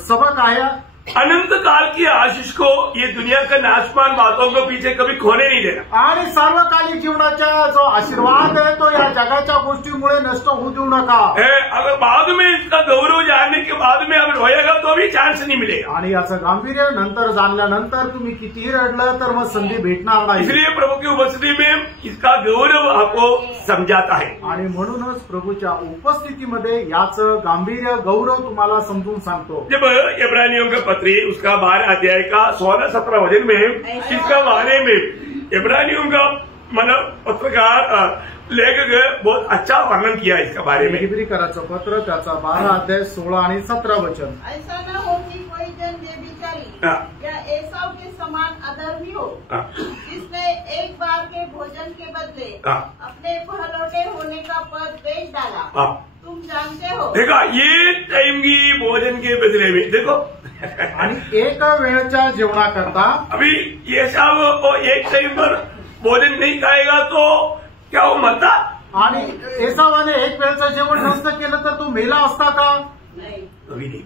सबक आहे। अनंत काल की आशीष को ये दुनिया का नाशमान बातों को पीछे कभी खोने नहीं देना। आणि सार्वकालिक जीवनाचा जो आशीर्वाद आहे तो या जगाच्या गोष्टीमुळे नष्ट होऊ देऊ नका। अगर बाद में इसका गौरव जानने के बाद में अगर होएगा तो भी चांस नहीं मिलेगा। आणि याचं गांभीर्य नंतर जाणल्यानंतर तुम्ही कितीही रडलं तर मग संधी भेटणार नाही। इसलिए प्रभु की उपस्थिति में इसका गौरव आपको समझाता है। आणि म्हणूनच प्रभूच्या उपस्थितीमध्ये याचं गांभीर्य गौरव तुम्हाला समजून सांगतो। जब इब्रानियों का पत्री उसका 12 अध्याय का 16-17 वचन में इसका बारे में इब्रानियों का मतलब पत्रकार लेखक बहुत अच्छा वर्णन किया इसका बारे में। इब्रिकराचं पत्र त्याचा 12 अध्याय 16 आणि 17 वचन। ऐसा न हो कि कोई जन व्यभिचारी या एसाव के समान अधर्मी हो, जिसने एक बार के भोजन के बदले अपने पहलौठे होने का पद बेच डाला। तुम जानते हो। देखा ये टाइम की भोजन के बदले में देखो आणि एक वेळच्या जेवणाकरता अभी ये सब एक टाइम पर भोजन नहीं खाएगा तो क्या वो मरता? आणि एसावाने एक वेळचं जेवण नसतं केलं तर तो मेला असता का? कभी नहीं,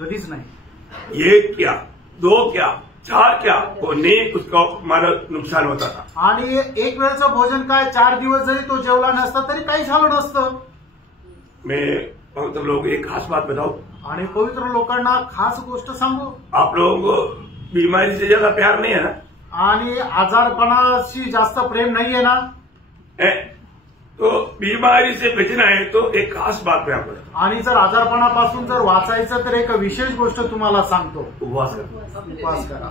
कधीच नाही। एक क्या, दो क्या, 4 क्या होने उसका हमारा नुकसान होता था। आणि एक वेळचं भोजन काय 4 दिवस जरी तो जेवला नसता तरी काही झालं नसतं। मैं पवित्र लोग एक खास बात बताऊं, आणि पवित्र लोकांना खास गोष्ट सांगू। आप लोगों को बीमारी से ज्यादा प्यार नहीं है ना? आणि आजारपणाशी जास्त प्रेम नाहीये ना? तो बीमारी से बचना है तो एक खास बात मैं आपको, आणि जर आजारपणापासून जर वाचायचं तर एक विशेष गोष्ट तुम्हाला सांगतो। उपवास करा। उपवास करा।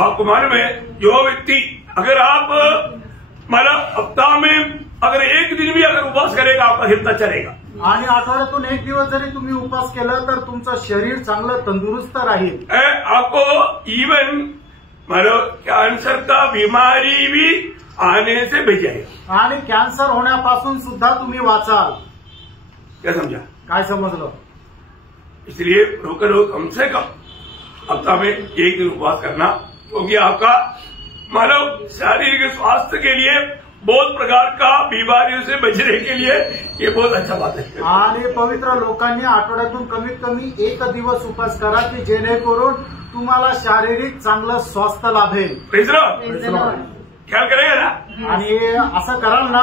आपको मालूम है जो व्यक्ति अगर आप मतलब हफ्ता में अगर एक दिन भी अगर उपवास करेगा आपका हित अच्छा रहेगा। आणि आठवड्यातून एक दिवस जरी तुम्ही उपवास केला तर तुमचं शरीर चांगलं तंदुरुस्त राहील। आपको इवन मतलब कैंसर का बीमारी भी आने से बच जाएगा। आणि कॅन्सर होण्यापासून सुद्धा तुम्ही वाचाल। क्या समझा? काय समजलं? इसलिए प्रभु का लोग कम से कम हफ्ता में एक दिन उपवास करना, क्योंकि आपका मानव शारीरिक स्वास्थ्य के लिए बहुत प्रकार का बीमारियों से बचने के लिए ये बहुत अच्छा बात है। आणि पवित्र लोकांनी आठवड्यातून कमीत कमी एक दिवस उपवास करा की जेणेकरून तुम्हाला शारीरिक चांगलं स्वास्थ्य लाभेल। ख्याल करेगा ना? आणि असं कराल ना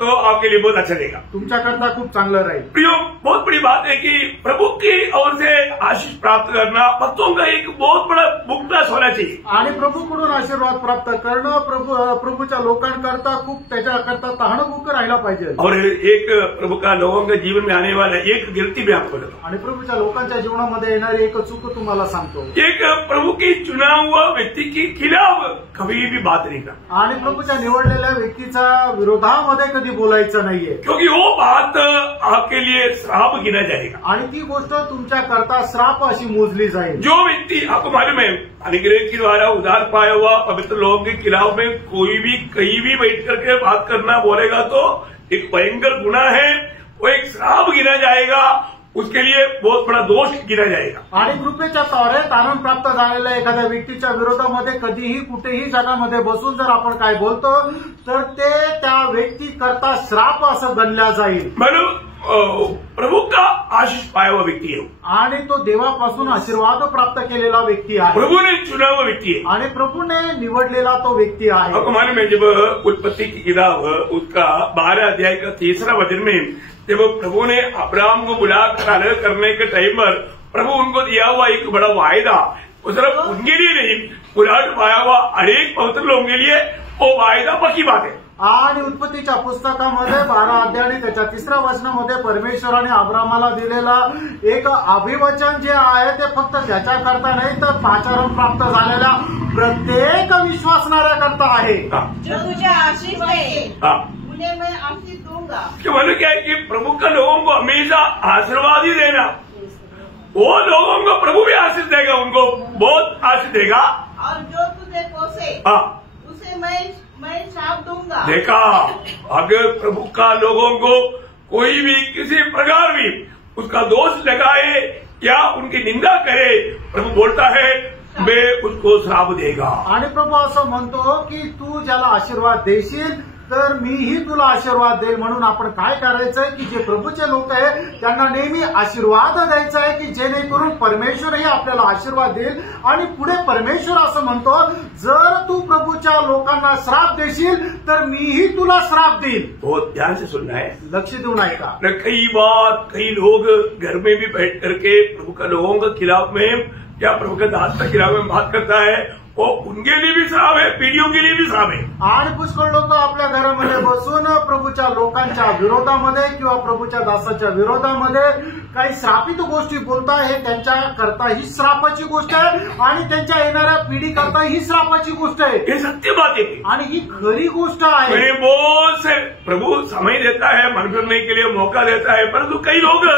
तो आपके लिए बहुत अच्छा रहेगा, तुमच्याकरता खूप चांगलं राहील। प्रियो, बहुत बड़ी बात है कि प्रभु की ओर से आशीष प्राप्त करना भक्तों का एक बहुत बड़ा बुकलास होना चाहिए। आणि प्रभूकडून आशीर्वाद प्राप्त करणं प्रभूच्या लोकांकरता खूप त्याच्याकरता तहानभूक राहिला पाहिजे। और एक प्रभु का लोगों के जीवन में आने वाला एक गलती भी आपको बताऊं, आणि प्रभूच्या लोकांच्या जीवनामध्ये येणारी एक चूक तुम्हाला सांगतो। एक प्रभु की चुना हुआ व्यक्ति के खिलाफ कभी भी बात नहीं करना, आणि प्रभूच्या निवडलेल्या व्यक्तीच्या विरोधामध्ये कधी बोलायचं नाहीये, क्योंकि वो बात आपके लिए श्राप गिना जाएगा। आणि ती गोष्ट तुमच्याकरता श्राप अशी मोजली जाईल। जो व्यक्ति आपको मालूम है अनुग्रह के द्वारा उधार पाया हुआ पवित्र लोगों के खिलाफ में कोई भी कहीं भी बैठ करके बात करना बोलेगा तो एक भयंकर गुनाह है, वो एक श्राप गिना जाएगा, उसके लिए बहुत बड़ा दोष गिना जाएगा। आणि कृपेच्या द्वारे तारण प्राप्त झालेल्या एखाद्या व्यक्तीच्या विरोधामध्ये कधीही कुठेही जगामध्ये बसून जर आपण काय बोलतो तर ते त्या व्यक्ती करता श्राप असं गणल्या जाईल। म्हणून प्रभु का आशीष पाया हुआ व्यक्ति है, आणि तो देवापासून आशीर्वाद प्राप्त केलेला व्यक्ति आहे, प्रभु ने चुना हुआ व्यक्ति है, आणि प्रभूने निवडलेला तो व्यक्ति आहे। आपको मालूम है जब उत्पत्ति की किताब उसका 12 अध्याय का 3 वचन में जब प्रभु ने अब्राहम को बुलाकर अलग करने के टाइम पर प्रभु उनको दिया हुआ एक बड़ा वायदा, वो सिर्फ उनके लिए नहीं बुलाट पाया हुआ अनेक पवित्र लोगों के लिए वो वायदा पक्की बात है। आणि उत्पत्तीच्या पुस्तकामध्ये 12 अध्याय आणि त्याच्या 3 वचनामध्ये परमेश्वराने अब्रामाला दिलेला एक अभिवचन जे आहे ते फक्त त्याच्याकरता नाही तर पाचारण प्राप्त झालेल्या प्रत्येक विश्वासणाऱ्याकरता आहे। जो तुझे आशीष दे उन्हें मैं आशीष दूंगा। मतलब क्या है कि प्रभु का लोगों को हमेशा आशीर्वाद ही देना, वो लोगों को प्रभु भी आशीष देगा, उनको बहुत आशीष देगा। और जो तुझे कोसे उसे मैं मैं श्राप दूंगा। देखा, अगर प्रभु का लोगों को कोई भी किसी प्रकार भी उसका दोष लगाए या उनकी निंदा करे, प्रभु बोलता है मैं उसको श्राप देगा। आणि प्रभू असं म्हणतो की तू ज्याला आशीर्वाद देशील तर मीही तुला आशीर्वाद देईल. म्हणून आपण काय करायचंय की जे प्रभूचे लोक आहे त्यांना नेहमी आशीर्वाद द्यायचा आहे की जेणेकरून परमेश्वरही आपल्याला आशीर्वाद देईल. आणि पुढे परमेश्वर असं म्हणतो जर तू प्रभूच्या लोकांना श्राप देशील तर मीही तुला श्राप देईल. बहुत ध्यान से सुनना है, लक्ष देऊन ऐका. कई बार कई लोग घर में भी बैठ करके प्रभू का लोगों के खिलाफ में या प्रभु के दास के खिलाफ में बात करता है, वो उनके लिए भी श्राप है, पीढ़ियों के लिए भी श्राप है. आणि पुष्कळ लोक आपल्या घरामध्ये बसून प्रभूच्या लोकांच्या विरोधामध्ये किंवा प्रभूच्या दासाच्या विरोधामध्ये काही श्रापित गोष्टी बोलताय. हे त्यांच्या करता ही श्रापाची गोष्ट आहे आणि त्यांच्या येणाऱ्या पिढी करता ही श्रापाची गोष्ट आहे. ये सत्य बात है आणि ही खरी गोष्ट आहे. मेरे बहुत से प्रभु समय देता है, मन फिरने के लिए मौका देता है, परंतु कई लोग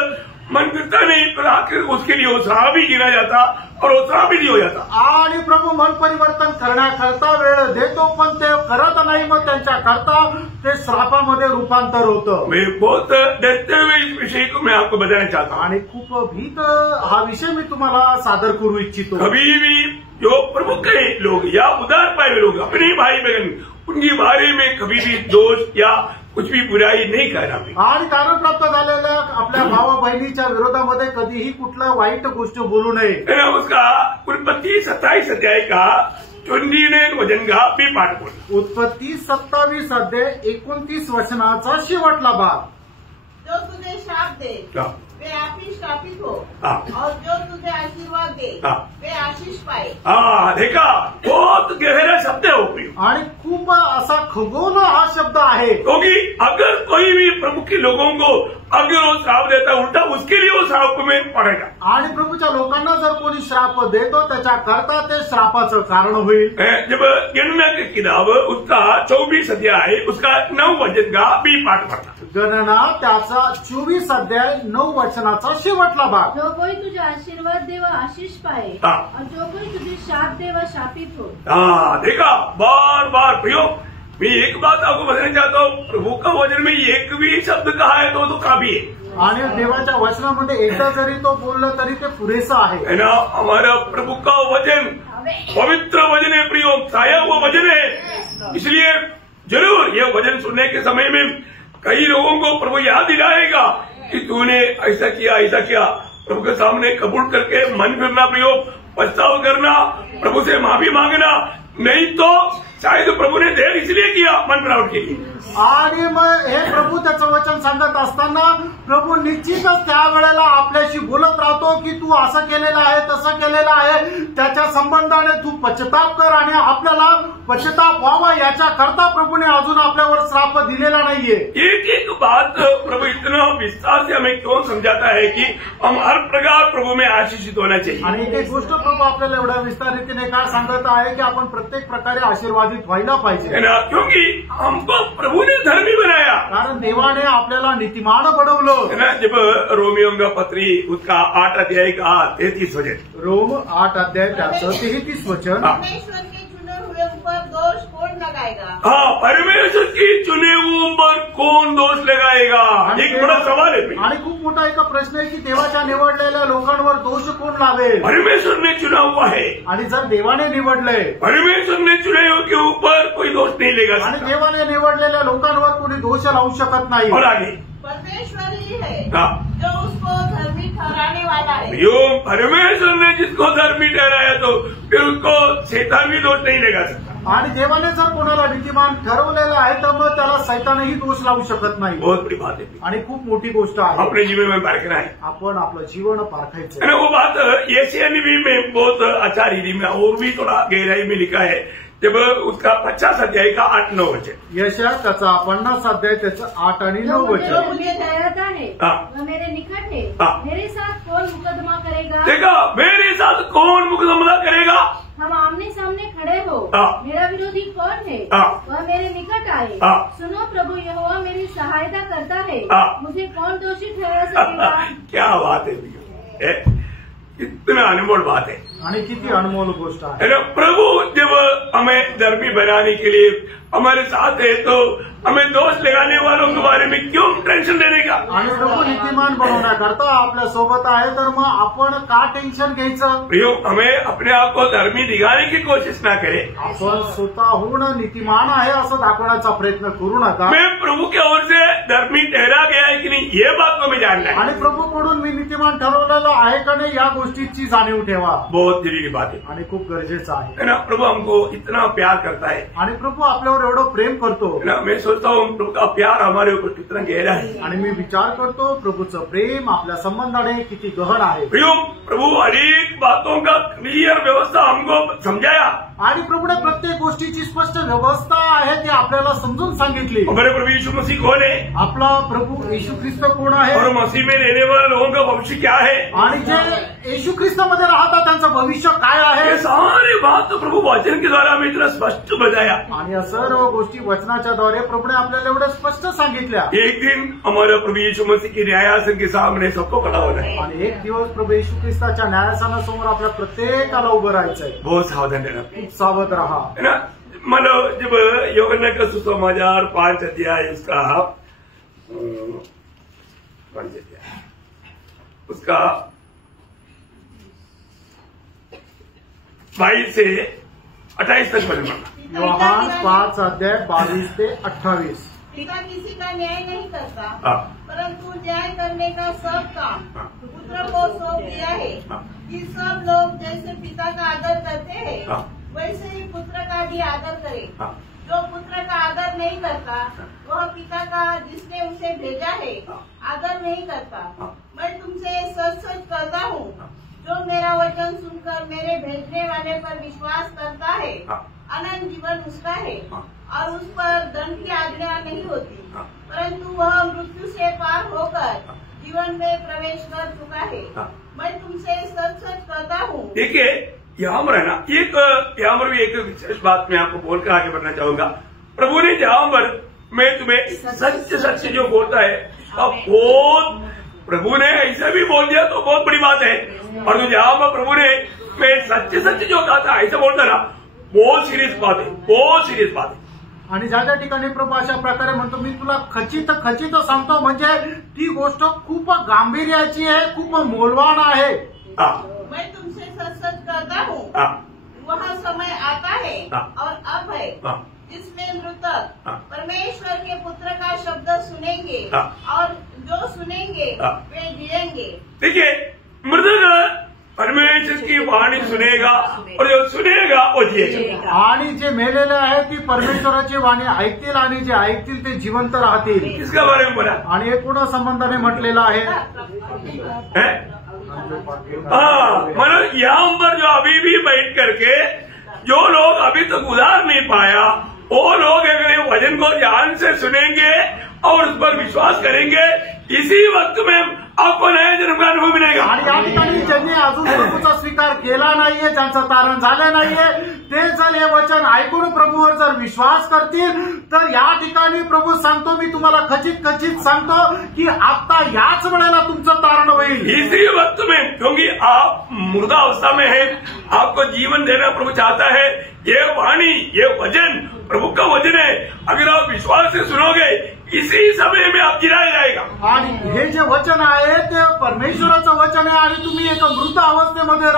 मन फिरता नहीं, पर आखिर उसके लिए वो श्राप ही गिना जाता और वो श्राप ही हो जाता. आणि प्रभु मन परिवर्तन करण्याकरता वेळ देतो पण ते करत नाही, मग त्यांच्या करता ते श्रापामध्ये रूपांतर होतं. मैं बहुत डरते हुए इस विषय को मैं आपको बताना चाहता हूँ. आणि खूप भीत हा विषय मी तुम्हाला सादर करू इच्छितो. कभी भी जो प्रभु के लोग या उदार पाए हुए लोग अपने भाई बहन उनके बारे में कभी भी दोष या कुछ भी बुराई नहीं करना. आणि कारण प्राप्त झालेल्या आपल्या भावा बहिणीच्या विरोधामध्ये कधीही कुठल्या वाईट गोष्ट बोलू नये. मैंने उसका उत्पत्ति 27 अध्याय का 29 वचन का भी पाठ बोला. उत्पत्ती 27 अध्याय 29 वचनाचा शेवटला भाग. जो तुझे श्राप दे वे आप ही श्रापित हो, और जो तुझे आशीर्वाद दे वे आशीष पाए. देखा, बहुत गहरा शब्द है वो. आणि खूप असा खगोल हा शब्द आहे. क्योंकि अगर कोई भी प्रभु के लोगों को अगर वो श्राप देता है, उल्टा उसके लिए वो श्राप में पड़ेगा. आणि प्रभूच्या लोकांना जर कोणी श्राप देतो त्याच्या करता ते श्रापाचं कारण होईल. जब गणना की किताब उसका 24 अध्याय उसका 9 वचन का भी पाठ पढ़ता. गणना त्याचा 24 अध्याय 9 वचनाचा शेवटला भाग. जो कोई तुझे आशीर्वाद दे वह आशीष पाए, और जो कोई तुझे शाप दे वह शापित हो. देखा, बार बार प्रयोग. मैं एक बात आपको बताना चाहता हूँ, प्रभु का वचन में एक भी शब्द कहा है तो काफी है. आणि देवाच्या वचनामध्ये एकदा जरी तो बोलला तरी ते पुरेसं आहे ना. हमारा प्रभु का वचन पवित्र वचन है, प्रयोग छाया वो वचन है. इसलिए जरूर ये वचन सुनने के समय में कई लोगों को प्रभु याद दिलाएगा कि तूने ऐसा किया. प्रभु के सामने कबूल करके मन फिरना, प्रयोग पछतावा करना, प्रभु से माफी मांगना. नहीं तो शायद प्रभु ने देर इसलिए किया मन बनावट के लिए. आणि मग हे प्रभू त्याचं वचन सांगत असताना प्रभू निश्चितच त्यावेळेला आपल्याशी बोलत राहतो की तू असं केलेलं आहे, तसं केलेलं आहे. त्याच्या संबंधाने तू पश्चाताप कर आणि आपल्याला पश्चाताप व्हावा याच्या करता प्रभूने अजून आपल्यावर श्राप दिलेला नाहीये. एक एक बात प्रभु इतना विस्तार से हमें क्यों समझाता है कि हम हर प्रकार प्रभु में आशीषित होना चाहिए. आणि एक गोष्ट प्रभू आपल्याला एवढ्या विस्तारितीने काय सांगत आहे की आपण प्रत्येक प्रकारे आशीर्वादित व्हायला पाहिजे. क्योंकि हमको प्रभु ने धर्मी बनाया. कारण देवाने आपल्याला नीतिमान बनवलं. जब रोमियो का पत्री उसका 8 अध्याय का 33 वचन. रोम 8 अध्याय त्याचं 33 वचन. परमेश्वर के चुने हुए ऊपर दोष कौन लगाएगा. परमेश्वर की चुने हुए ऊपर कौन दोष लगाएगा. एक बड़ा सवाल है. आणि खूप मोठा एक प्रश्न आहे की देवाच्या निवडलेल्या लोकांवर दोष कोण लावेल. परमेश्वर ने चुना हुआ है. आणि जर देवाने निवडलंय, परमेश्वर ने चुने हुए के ऊपर कोई दोष नहीं लेगा. आणि देवाने निवडलेल्या लोकांवर कोणी दोष लावू शकत नाही. और आगे परमेश्वर ही है जो उसको धर्मी ठहराने वाला है. यो परमेश्वर ने जिसको धर्मी ठहराया तो फिर उसको शैतान भी दोष नहीं लगा सकता. आणि देवाने जर कोणाला नीतिमान ठरवलेलं आहे तर मग त्याला सैतानही दोष लावू शकत नाही. बहुत बड़ी बात है. आणि खूप मोठी गोष्ट आहे. अपने जीवन में पारखना है. आपण आपलं जीवन पारखायचं. वो बात यशायाह नबी में बहुत अच्छा रीति में और भी थोड़ा गहराई में लिखा है. जब उसका 50 अध्याय का 8-9 वचन. यशायाह त्याचा 50 अध्याय त्याचं 8 आणि 9 जो वचन. मुझे ठहराता है वह मेरे निकट है. मेरे साथ कौन मुकदमा करेगा. देखा, मेरे साथ कौन मुकदमा करेगा. हम आमने सामने खड़े हो. मेरा विरोधी कौन है. वह मेरे निकट आए. सुनो प्रभु यहोवा मेरी सहायता करता है. मुझे कौन दोषी ठहरा सकेगा. क्या बात है. कितना अनमोल बात है। आणि किती अनमोल गोष्ट आहे। प्रभु जब हमें धर्मी बनाने के लिए हमारे साथ है तो हमें दोष लगाने वालों के बारे में क्यों टेंशन लेने का। आणि प्रभू नीतिमान बनवण्याकरता आपल्या सोबत आहे तर मग आपण का टेन्शन घ्यायचं। प्रियो, हमें अपने आप को धर्मी दिखाने की कोशिश ना करें। आपण स्वतःहून नीतिमान आहे असं दाखवण्याचा प्रयत्न करू नका। मैं प्रभु की ओर से धर्मी ठहरा गया है कि नहीं, ये बात को मैं जानना है। आणि प्रभूकडून मी नीतिमान ठरवलेलं आहे का नाही या गोष्टीची जाणीव ठेवा। बहुत जरूरी बात है आणि खूप गरजेचं आहे। है ना। प्रभु हमको इतना प्यार करता है आणि प्रभू आपल्यावर एवढं प्रेम करतो। मैं सोचता हूँ प्रभु का प्यार हमारे ऊपर कितना गहरा है। आणि मी विचार करतो प्रभूचं प्रेम आपल्या संबंधाने किती गहन आहे। प्रभु अनेक बातों का क्लियर व्यवस्था हमको समझाया आणि प्रभूने प्रत्येक गोष्टीची स्पष्ट व्यवस्था आहे ती आपल्याला समजून सांगितली। हमारे प्रभु यीशु मसीह कौन है, आपला प्रभू येशू ख्रिस्त कोण आहे और मसीह में रहने वाले लोगों का भविष्य क्या है, आणि जे येशू ख्रिस्तामध्ये राहतात त्यांचं भविष्य काय आहे। ये सारी बात तो प्रभु वचन के द्वारा हमें इतना स्पष्ट बताया। आणि या सर्व गोष्टी वचनाच्या द्वारे प्रभूने आपल्याला एवढ्या स्पष्ट सांगितल्या। एक दिन हमारा प्रभु यीशु मसीह की न्यायासन के सामने सबको खड़ा होना है आणि एक दिवस प्रभू येशू ख्रिस्ताच्या न्यायासनासमोर आपल्या प्रत्येकाला उभं राहायचंय। बहुत सावधान रहना खूप सावध रहा। है ना। मतलब जब यूहन्ना का सुसमाचार 5 अध्याय उसका 22 से 28 तक पढ़ना। योहान 5 अध्याय 22 ते 28। पिता किसी का न्याय नहीं करता, हाँ। परंतु न्याय करने का सब काम हाँ। पुत्र को सौंप दिया है हाँ। कि सब लोग जैसे पिता का आदर करते हैं हाँ। वैसे ही पुत्र का भी आदर करे। हाँ। जो पुत्र का आदर नहीं करता वह पिता का जिसने उसे भेजा है आदर नहीं करता। मैं तुमसे सच सच कहता हूँ, जो मेरा वचन सुनकर मेरे भेजने वाले पर विश्वास करता है अनंत जीवन उसका है और उस पर दंड की आज्ञा नहीं होती, परंतु वह मृत्यु से पार होकर जीवन में प्रवेश कर चुका है। मैं तुमसे सच सच कहता हूँ। देखिए यहाँ पर है ना, यहाँ पर भी एक विशेष बात मैं आपको बोलकर आगे बढ़ना चाहूंगा। प्रभु ने जहाँ पर मैं तुम्हें सच सच जो बोलता है अब बहुत प्रभु ने ऐसा भी बोल दिया तो बहुत बड़ी बात है, और जहाँ पर प्रभु ने मैं सच सच जो कहा था ऐसा बोलता ना, बहुत सिरियस बात है, बहुत सिरियस बात है। आणि ज्या ज्या ठिकाणी प्रभू अशा प्रकारे म्हणतो मी तुला खचित खचित सांगतो म्हणजे ती गोष्ट खूप गांभीर्याची आहे, खूप मोलवान आहे। मैं तुमसे सच सच कहता हूँ, वह समय आता है और अब है जिसमें मृतक परमेश्वर के पुत्र का शब्द सुनेंगे और जो सुनेंगे वे जिएंगे। देखिए, मृतक परमेश्वर की वाणी सुनेगा और जो सुनेगा वो जिएगा। आणि जे मेलेले आहेत ती परमेश्वराची वाणी ऐकतील आणि जे ऐकतील ते जिवंत राहतील। किसका बारे में बोला? आणि हे कोणा संबंधाने म्हटलेलं आहे? मतलब यहाँ पर जो अभी भी बैठ करके जो लोग अभी तक उधार नहीं पाया वो लोग अगर वचन को ध्यान से सुनेंगे और उस पर विश्वास करेंगे, इसी वक्त में आपको नया जन्म का अनुभव मिलेगा। आणि या ठिकाणी ज्यांनी अजून प्रभूचा स्वीकार केला नाहीये, ज्यांचं तारण झालं नाहीये, ते जर हे वचन ऐकून प्रभूवर जर विश्वास करतील तर या ठिकाणी प्रभू सांगतो, मी तुम्हाला खचित खचित सांगतो की आता याच वेळेला तुमचं तारण होईल। इसी वक्त में, क्योंकि आप मुर्दा अवस्था में है, आपको जीवन देना प्रभु चाहता है। ये वाणी, ये वचन प्रभु का वचन है, अगर आप विश्वास से सुनोगे इसी समय में आप जिराया जाएगा। आणि हे जे वचन आहे ते परमेश्वराचं वचन आहे आणि तुम्ही एका मृत अवस्थेमध्ये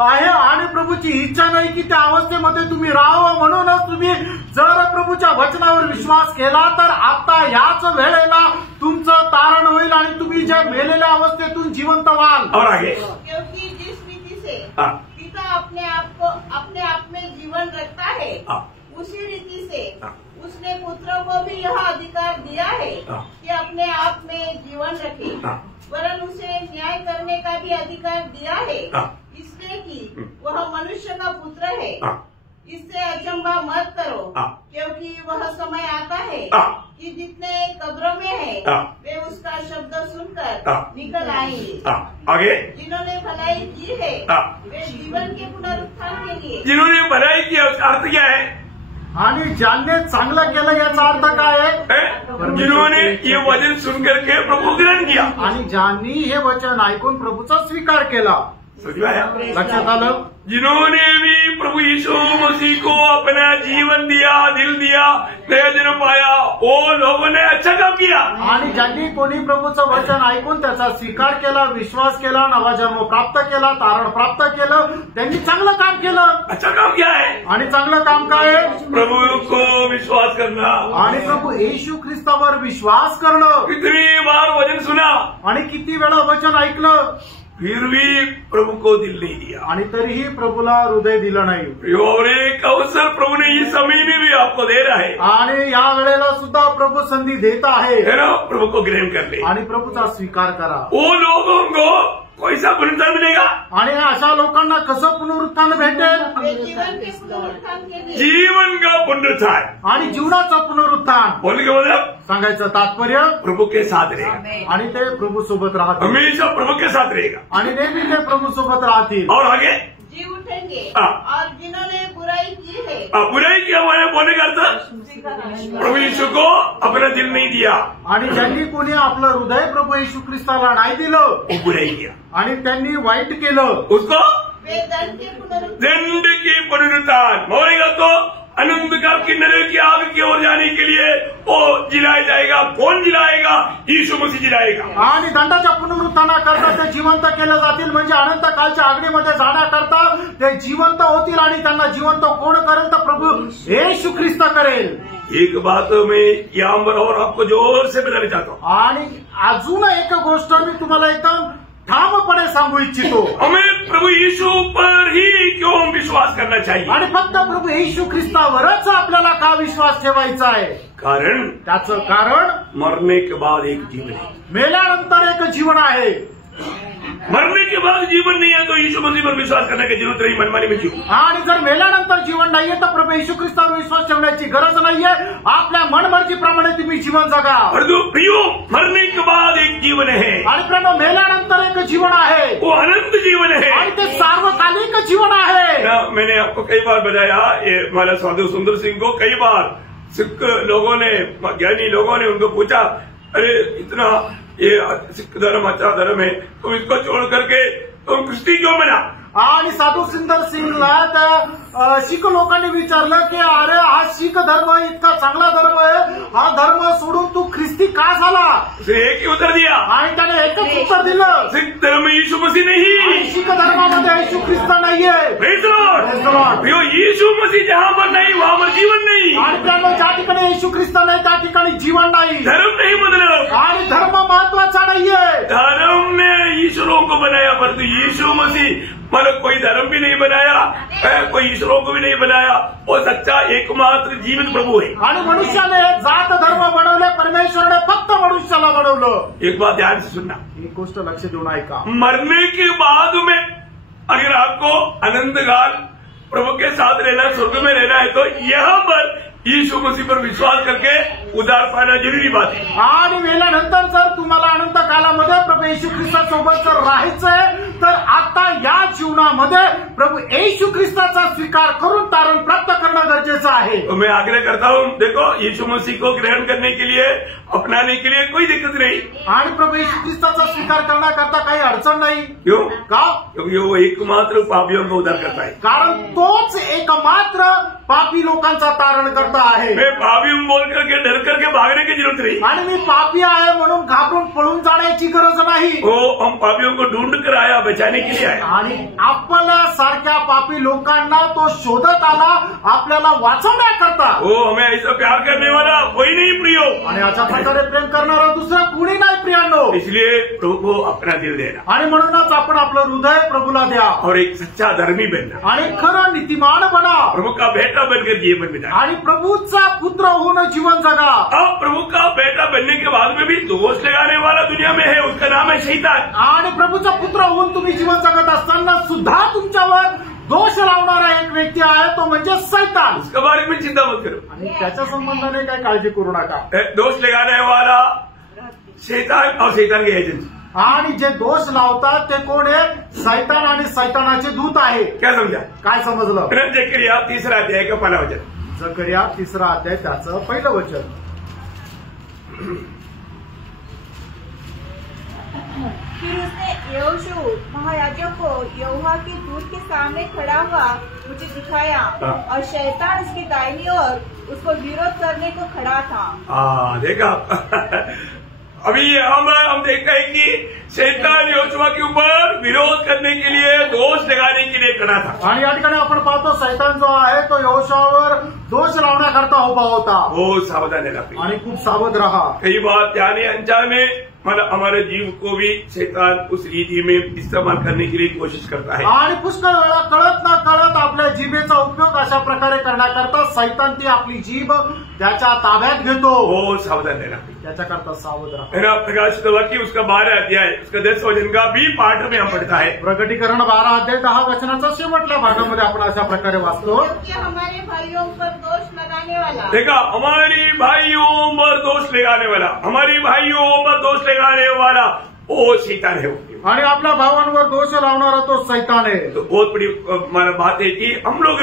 आहे आणि प्रभूची इच्छा नाही की त्या अवस्थेमध्ये तुम्ही राहावं, म्हणूनच तुम्ही जर प्रभूच्या वचनावर विश्वास केला तर आता याच वेळेला तुमचं तारण होईल आणि तुम्ही ज्या मेलेल्या अवस्थेतून जिवंत व्हाल। और आगे, क्योंकि जिस रीति से पिता अपने आप में जीवन रखता है उसी रीति से उसने पुत्र को भी यह अधिकार दिया है कि अपने आप में जीवन रखे, वरन उसे न्याय करने का भी अधिकार दिया है, इसलिए कि वह मनुष्य का पुत्र है। इससे अचंभा मत करो, क्योंकि वह समय आता है कि जितने कब्रों में है वे उसका शब्द सुनकर निकल आएंगे। आगे, जिन्होंने भलाई की है वे जीवन के पुनरुत्थान के लिए, जिन्होंने भलाई की अर्थ क्या है? आणि ज्यांनी चांगलं केलं याचा अर्थ काय आहे? जिन्होंने ये वचन सुन करके प्रभु ग्रहण किया आणि ज्यांनी हे वचन ऐकून प्रभूचा स्वीकार केला, समझ में आया? लक्षात आलं? जिन्होंने भी प्रभु यीशु मसीह को अपना जीवन दिया, दिल दिया, नया जन्म पाया, वो लोगों ने अच्छा काम किया। आणि ज्यांनी कोणी प्रभूचं वचन ऐकून त्याचा स्वीकार केला, विश्वास केला, नवा जन्म प्राप्त केला, तारण प्राप्त केलं, त्यांनी चांगलं काम केलं। अच्छा काम क्या है? आणि चांगलं काम काय आहे? प्रभु को विश्वास करना। आणि प्रभू येशू ख्रिस्तावर विश्वास करणं। कितनी बार वचन सुना आणि किती वेळा वचन ऐकलं, फिर भी प्रभु को दिल नहीं दिया, आणि तरीही प्रभूला हृदय दिलं नाही। और एक अवसर प्रभु ने इस समय में भी आपको दे रहा है, आणि या वेळेला सुद्धा प्रभू संधी देत आहे, है ना? प्रभु को ग्रहण कर ले। आणि प्रभूचा स्वीकार करा। वो लोगों को कैसा पुनरुत्थान मिलेगा? आणि अशा लोकांना कसं पुनरुत्थान भेटेल? वे जीवन के पुनरुत्थान के लिए जीवन का पुनरुत्थान। आणि जीवनाचं पुनरुत्थान बोलने का मतलब सांगायचं तात्पर्य, प्रभु के साथ रहेगा, आणि ते प्रभू सोबत राहतील, हमेशा प्रभु के साथ रहेगा। आणि नेहमी ते प्रभू सोबत राहतील। और आगे जी उठेंगे हाँ। और जिन्होंने बुराई की है बुराई किया हुआ है बोलने का अर्थ प्रभु यीशु को अपना दिल नहीं दिया, आणि ज्यांनी कोणी आपलं हृदय प्रभू येशू ख्रिस्ताला नाही दिलं, वो बुराई किया, आणि त्यांनी वाईट केलं, उसको वे दंड के पुनरुत्थान दंड की पुनरुत्थान बोलेगा तो अनंत काल की नरक की आग की ओर जाने के लिए वो जिलाया जाएगा। कौन जिलाएगा? यीशु मसीह जिलाएगा। आणि दंडाच्या पुनरुत्थानाकरता ते जिवंत केले जातील, म्हणजे अनंत कालच्या अग्नीमध्ये जाण्याकरता ते जिवंत होतील, आणि त्यांना जिवंत कोण करेल? तर प्रभू येशू ख्रिस्त करेल। एक बात मैं यहाँ पर और आपको जोर से बताना चाहता हूँ, आणि अजून एक गोष्ट मी तुम्हाला एकदम ठामपणे सांगू इच्छितो, हमें प्रभू यीशु पर ही क्यों विश्वास करना चाहिए? आणि फक्त प्रभू येशू ख्रिस्तावरच आपल्याला का विश्वास ठेवायचा आहे? कारण त्याचं कारण मरने के बाद एक जीवन है, मेल्यानंतर एक जीवन आहे। मरने के बाद जीवन नहीं है तो यीशु मसीह पर विश्वास करने की जरूरत नहीं, मनमानी में जीव। आणि जर मेल्यानंतर जीवन नाहीये तर प्रभू येशू ख्रिस्तावर विश्वास ठेवण्याची गरज नाहीये, आपल्या मनमर्जीप्रमाणे तुम्ही जीवन जगा। और जो प्रियो मरने के बाद एक जीवन है, आणि प्रेम मेल्यानंतर एक जीवन आहे, वो अनंत जीवन है, आणि ते सार्वकालिक जीवन आहे। मैंने आपको कई बार बताया, ये हमारा साधु सुंदर सिंह को कई बार सिख लोगों ने, ज्ञानी लोगों ने उनको पूछा, अरे इतना ये सिख धर्म अच्छा धर्म है, तुम इसको छोड़ करके तुम ख्रिस्ती क्यों बना? आणि साधू सुंदर सिंगला त्या शीख लोकांनी विचारलं की अरे हा शीख धर्म इतका चांगला धर्म आहे, हा धर्म सोडून तू ख्रिस्ती का झाला? एक ही उत्तर दिया, आणि त्याने एकच उत्तर दिलं, सिख धर्म में यीशु मसीह नहीं, शीख धर्मामध्ये येशू ख्रिस्त नाहीये। Praise the Lord. प्रियो यीशु मसीह जहाँ पर नहीं वहाँ पर जीवन नहीं, आणि त्यामुळे ज्या ठिकाणी येशू ख्रिस्त नाही त्या ठिकाणी जीवन नाही, धर्म नहीं मतलब, आणि धर्म महत्वाचा नाहीये। धर्म ने ईश्वरों को बनाया, परंतु यीशु मसीह मतलब कोई धर्म भी नहीं बनाया, कोई ईश्वरों को भी नहीं बनाया, वो सच्चा एकमात्र जीवित प्रभु है। आणि मनुष्याने जात धर्म बनवले, परमेश्वरने फक्त मनुष्याला बनवलं। एक बात ध्यान से सुनना, एक गोष्ट लक्ष देऊन ऐका, मरने के बाद में अगर आपको अनंत काल प्रभु के साथ रहना, स्वर्ग में रहना है, तो यहाँ पर यीशु मसीह पर विश्वास करके उद्धार पाना जरूरी बात है। आणि मेल्यानंतर जर तुम्हाला अनंत कालामध्ये प्रभू येशू ख्रिस्तासोबत जर राहायचंय, तर आता या जीवनामध्ये प्रभू येशू ख्रिस्ताचा स्वीकार करून तारण प्राप्त करणं गरजेचं आहे। तो मैं आग्रह करता हूँ, देखो यीशु मसीह को ग्रहण करने के लिए, अपनाने के लिए कोई दिक्कत नहीं, आणि प्रभू येशू ख्रिस्ताचा स्वीकार करण्याकरता काही अडचण नाही। क्यों? का? क्योंकि वो एकमात्र पापियों को उद्धार करता है। कारण तोच एकमात्र पापी लोकांचा तारण करता आहे। मैं पापी हूँ बोल करके डर करके भागने की जरूरत नहीं, आणि मी पापी आहे म्हणून घाबरून पळून जाण्याची गरज नाही। वो हम पापियों को ढूंढ कर आया, बचाने के लिए आया। आणि आपल्या सारख्या पापी लोकांना तो शोधत आला, आपल्याला वाचवण्याकरता। वो हमें ऐसा प्यार करने वाला कोई नहीं प्रियो, आणि अशा प्रकारे प्रेम करणारा दुसरा कुणी नाही प्रियांनो। इसलिए प्रभु को अपना दिल देना आणि म्हणूनच आपण आपलं हृदय प्रभूला द्या, और एक सच्चा धर्मी बनना, आणि खरं नीतिमान बना, प्रभु का बेटा बनकर जीवन बिताना। आणि प्रभूचा पुत्र होऊन जीवन जगा। अब प्रभु का बेटा बनने के बाद में भी दोष लगाने वाला दुनिया में है, उसका नाम है शैतान। आणि प्रभूचा पुत्र होऊन तुम्ही जीवन जगत असताना सुद्धा तुमच्यावर दोष लावणारा एक व्यक्ती आहे, तो म्हणजे सैतान। उसके बारे में चिंता मत करो, आणि त्याच्या संबंधाने काय काळजी करू नका। दोष लगाने वाला शैतान और शैतान के एजेंट। आणि जे दोष लावतात ते कोण आहे? सैतान आणि सैतानाचे दूत आहे। क्या समझा? काय समजलं? जकरिया 3 अध्याय का 1 वचन, जकरिया 3 अध्याय त्याचं 1 वचन। फिर उसने यहोशू महायाजक को यहोवा के दूत के सामने खड़ा हुआ मुझे दिखाया और शैतान उसकी दाहिनी ओर उसको विरोध करने को खड़ा था। देखा अभी हम देखते हैं कि शैतान यहोशू के ऊपर विरोध करने के लिए, दोष लगाने के लिए खड़ा था। आणि या ठिकाणी आपण पाहतो शैतान जो आहे तो यहोशूवर दोष लावण्याकरता उभा होता। बहुत सावधान रहना चाहिए आणि खूप सावध रहा। कई बार जाने अनजाने मतलब हमारे जीव को भी शैतान उस रीति में इस्तेमाल करने के लिए कोशिश करता है। आणि पुष्कळ वेळा कळत न कळत आपल्या जीभेचा उपयोग अशा प्रकारे करण्याकरता शैतान ती आपली जीभ त्याच्या ताब्यात घेतो। बहुत सावधान रहना चाहिए, त्याच्याकरता सावध रहा। है ना। प्रकाशित वाक्य उसका 12 अध्याय उसका 10 वचन का भी पाठ में हम पढ़ता है। प्रकटीकरण 12 अध्याय 10 वचनाचा शेवटल्या भागामध्ये आपण अशा प्रकारे वाचतो। हमारे भाइयों पर दोष लगाने वाला, देखा हमारी भाइयों पर दोष लगाने वाला, हमारी भाइयों पर दोष लगाने वाला वो शैतान है। आणि आपल्या भावांवर दोष लावणारा तो शैतान है। तो बहुत बड़ी बात है कि हम लोग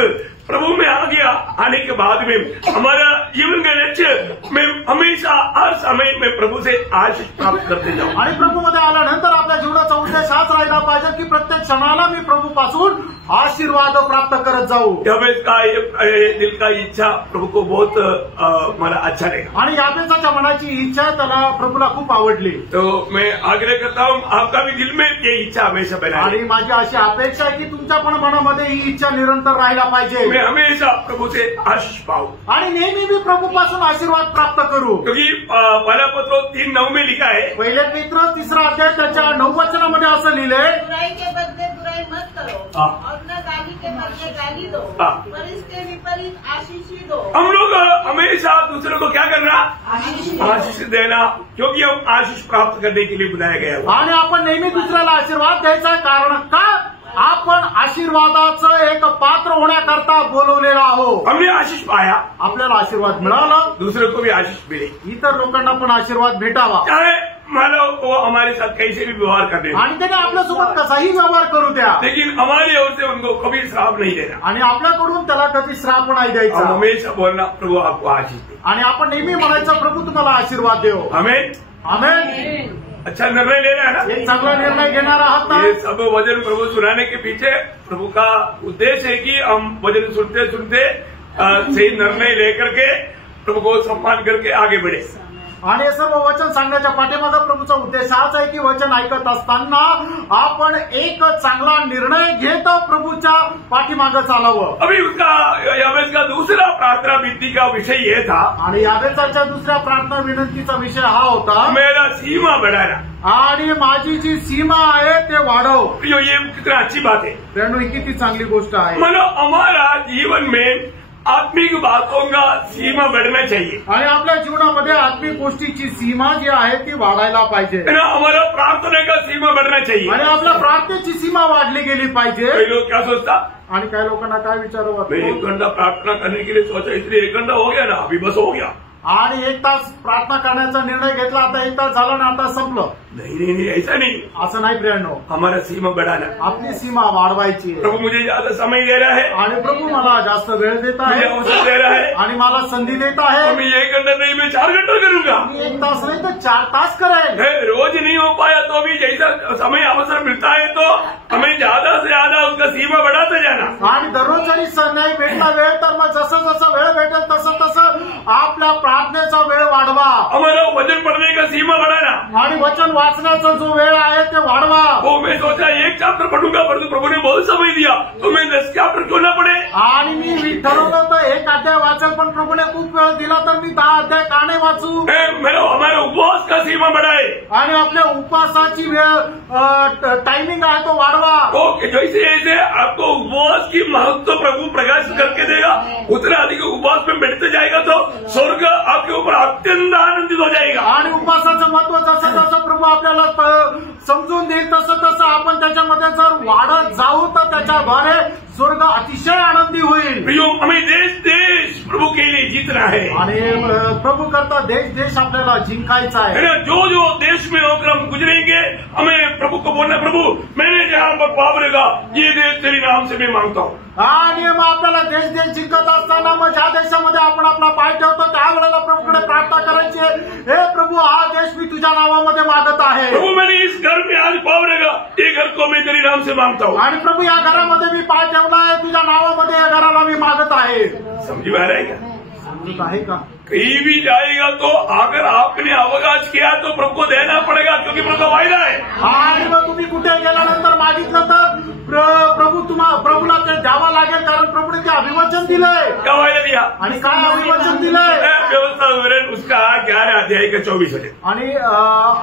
प्रभु में आ गया, आने के बाद में हमारा जीवन का लक्ष्य में हमेशा हर समय में प्रभु से आशीष प्राप्त करते जाऊं। आणि प्रभूमध्ये आल्यानंतर आपल्या जीवनाचा उद्देश हाच राहिला पाहिजे की प्रत्येक क्षणाला मी प्रभूपासून आशीर्वाद प्राप्त करत जाऊ। याबेसका ये दिल का इच्छा प्रभु को बहुत मला अच्छा लगा आणि याबेसाच्या मनाची इच्छा त्याला प्रभूला खूप आवडली। तो मैं आग्रह करता हूँ आपका भी दिल में ये इच्छा हमेशा बना आणि माझी अशी अपेक्षा आहे की तुमच्या पण मनामध्ये ही इच्छा निरंतर राहायला पाहिजे। मैं हमेशा प्रभु से आशीष पाऊं आणि नेहमी मी प्रभूपासून आशीर्वाद प्राप्त करू। क्योंकि पहला पत्र 3:9 में लिखा है, पहिले पेत्र 3 अध्याय त्याच्या 9 वचनामध्ये असं लिहिलंय, बुराई के बदले बुराई मत करो और न गाली के बदले गाली दो, पर इसके विपरीत आशीष ही दो। हम लोग हमेशा दूसरों को क्या करना, आशीष देना, क्योंकि हम आशीष प्राप्त करने के लिए बुलाया गया है। आणि आपण नेहमी दुसऱ्याला आशीर्वाद द्यायचा, कारण का आपण आशीर्वादाचं एक पात्र होण्याकरता बोलवलेला आहोत। हमने आशीष पाया, आपल्याला आशीर्वाद मिळाला, दूसरों को भी आशीष मिले, इतर लोकांना पण आशीर्वाद भेटावा। चाहे मानव को हमारे साथ कैसे भी व्यवहार करने, आणि त्याने आपल्यासोबत कसाही व्यवहार करू द्या, लेकिन हमारी ओर से उनको कभी श्राप नहीं देना आणि आपल्याकडून त्याला कधी श्राप नाही और द्यायचा। हमेशा बोलना प्रभु आपको आशीष दे, आणि आपण नेहमी म्हणायचं प्रभू तुम्हाला आशीर्वाद देव। हमें आमेन। अच्छा निर्णय लेना है ना। एक चांगला निर्णय घेणार आहात ना। ये सब वचन प्रभु सुनाने के पीछे प्रभु का उद्देश्य है कि हम वचन सुनते सुनते सही निर्णय लेकर के प्रभु को सम्मान करके आगे बढ़े। आणि हे सर्व वचन सांगण्याच्या पाठीमागे प्रभूचा उद्देश हाच आहे की वचन ऐकत असताना आपण एक चांगला निर्णय घेत प्रभूच्या पाठीमागे चालावं। अभी उसका यावेस का दूसरा प्रार्थना विनती का विषय ये था, आणि यावेसाच्या दुसऱ्या प्रार्थना विनंतीचा विषय हा होता, मेरा सीमा बढ़ाना, आणि माझी जी सीमा आहे ते वाढव। ये कितना अच्छी बात है। प्रेरणू ही किती चांगली गोष्ट आहे। मतलब हमारा जीवन में आत्मिक बातों का सीमा बढ़ना चाहिए, आणि आपल्या जीवनामध्ये आत्मिक गोष्टीची सीमा जी आहे ती वाढायला पाहिजे, है ना। हमारा प्रार्थना का सीमा बढ़ना चाहिए, आणि आपल्या प्रार्थनेची सीमा वाढली गेली पाहिजे। कई लोग क्या सोचता, आणि काही लोकांना काय विचार मैं वाटतो, 1 घंटा प्रार्थना करने के लिए सोचा, इसलिए 1 घंटा हो गया ना, अभी बस हो गया। आणि 1 तास प्रार्थना करण्याचा निर्णय घेतला, आता 1 तास झाला ना, आता संपलं। नहीं, ऐसा नहीं। असं नाही प्रियांनो, हमारा सीमा बढ़ाना, आपली सीमा वाढवायची आहे। प्रभु मुझे ज्यादा समय दे रहा है, आणि प्रभू मला जास्त वेळ देत मुझे आहे, अवसर दे रहा है, आणि मला संधी देत आहे। तो मैं 1 घंटा नहीं, मैं 4 घंटा करूंगा। मी 1 तास नाही तर 4 तास करेल। रोज नहीं हो पाया तो भी जैसा समय अवसर मिलता है तो हमें ज्यादा से ज्यादा उसका सीमा बढ़ाते जाना। आणि दररोज जरी नाही भेटला वेळ तर मग जसं जसं वेळ भेटेल तसं तसं आपल्या प्रार्थनेचा वेळ वाढवा। हमारा वचन पढ़ने का सीमा बढ़ाना, आणि वचन वाचण्याचा जो वेळ आहे ते वाढवा। वो मैं सोचा 1 चैप्टर पढ़ूंगा, परंतु प्रभु ने बहुत समय दिया तो मैं 10 चैप्टर क्यों ना पढ़े। आणि मी ठरवलं तर 1 अध्याय वाचेल, पण प्रभूने खूप वेळ दिला तर मी 10 अध्याय का नाही वाचू। मेरा हमारा उपवास का सीमा बढ़ाए, आणि आपल्या उपवासाची वेळ टायमिंग आहे तो वाढवा। तो जैसे जैसे आपको उपवास की महत्व प्रभु प्रकाश करके देगा, उतना अधिक उपवास में बैठते जाएगा तो स्वर्ग आपके ऊपर अत्यंत आनंदित हो जाएगा। आणि उपवासाचं महत्व जसं जसं प्रभू आपल्याला समजून देईल तसं तसं आपण त्याच्यामध्ये जर वाढत जाऊ तर त्याच्याद्वारे स्वर्ग अतिशय आनंदी होईल। प्रियो, हमें देश देश प्रभु के लिए जीतना है, आणि प्रभु करता देश देश आपल्याला जिंकायचा है आहे। ना। जो जो देश में होकर हम गुजरेंगे, हमें प्रभु को बोलना, प्रभु मैंने जहाँ पर पाप रहेगा ये देश तेरे नाम से मैं मांगता हूँ। आणि मग आपल्याला देश देश जिंकत असताना मग ज्या देशामध्ये आपण आपला पाय ठेवतो त्यावेळेला प्रभूकडे प्रार्थना करायची, हे प्रभू हा देश आदेश मी तुझ्या नावामध्ये मागत आहे. प्रभु मैंने इस घर में आज पाव रहेगा, ये घर को मैं तेरे नाम से मांगता हूँ. आणि प्रभू या घरामध्ये मी पाय ठेवला आहे, तुझ्या नावामध्ये या घराला मी मागत आहे. समझ में आ रहा है क्या? समजत आहे का? कहीं भी जाएगा तो अगर आपने अवकाश किया तो प्रभु को देना पड़ेगा, क्योंकि प्रभु का वायदा है. आणि मग तुम्ही कुठे गेल्यानंतर मागितलं तर प्रभूला ते द्यावं लागेल, कारण प्रभूने ते अभिवचन दिलंय. क्या वायदा दिया? आणि काय अभिवचन दिलंय? व्यवस्था विवरण उसका 11 अध्याय का 24 वचन. आणि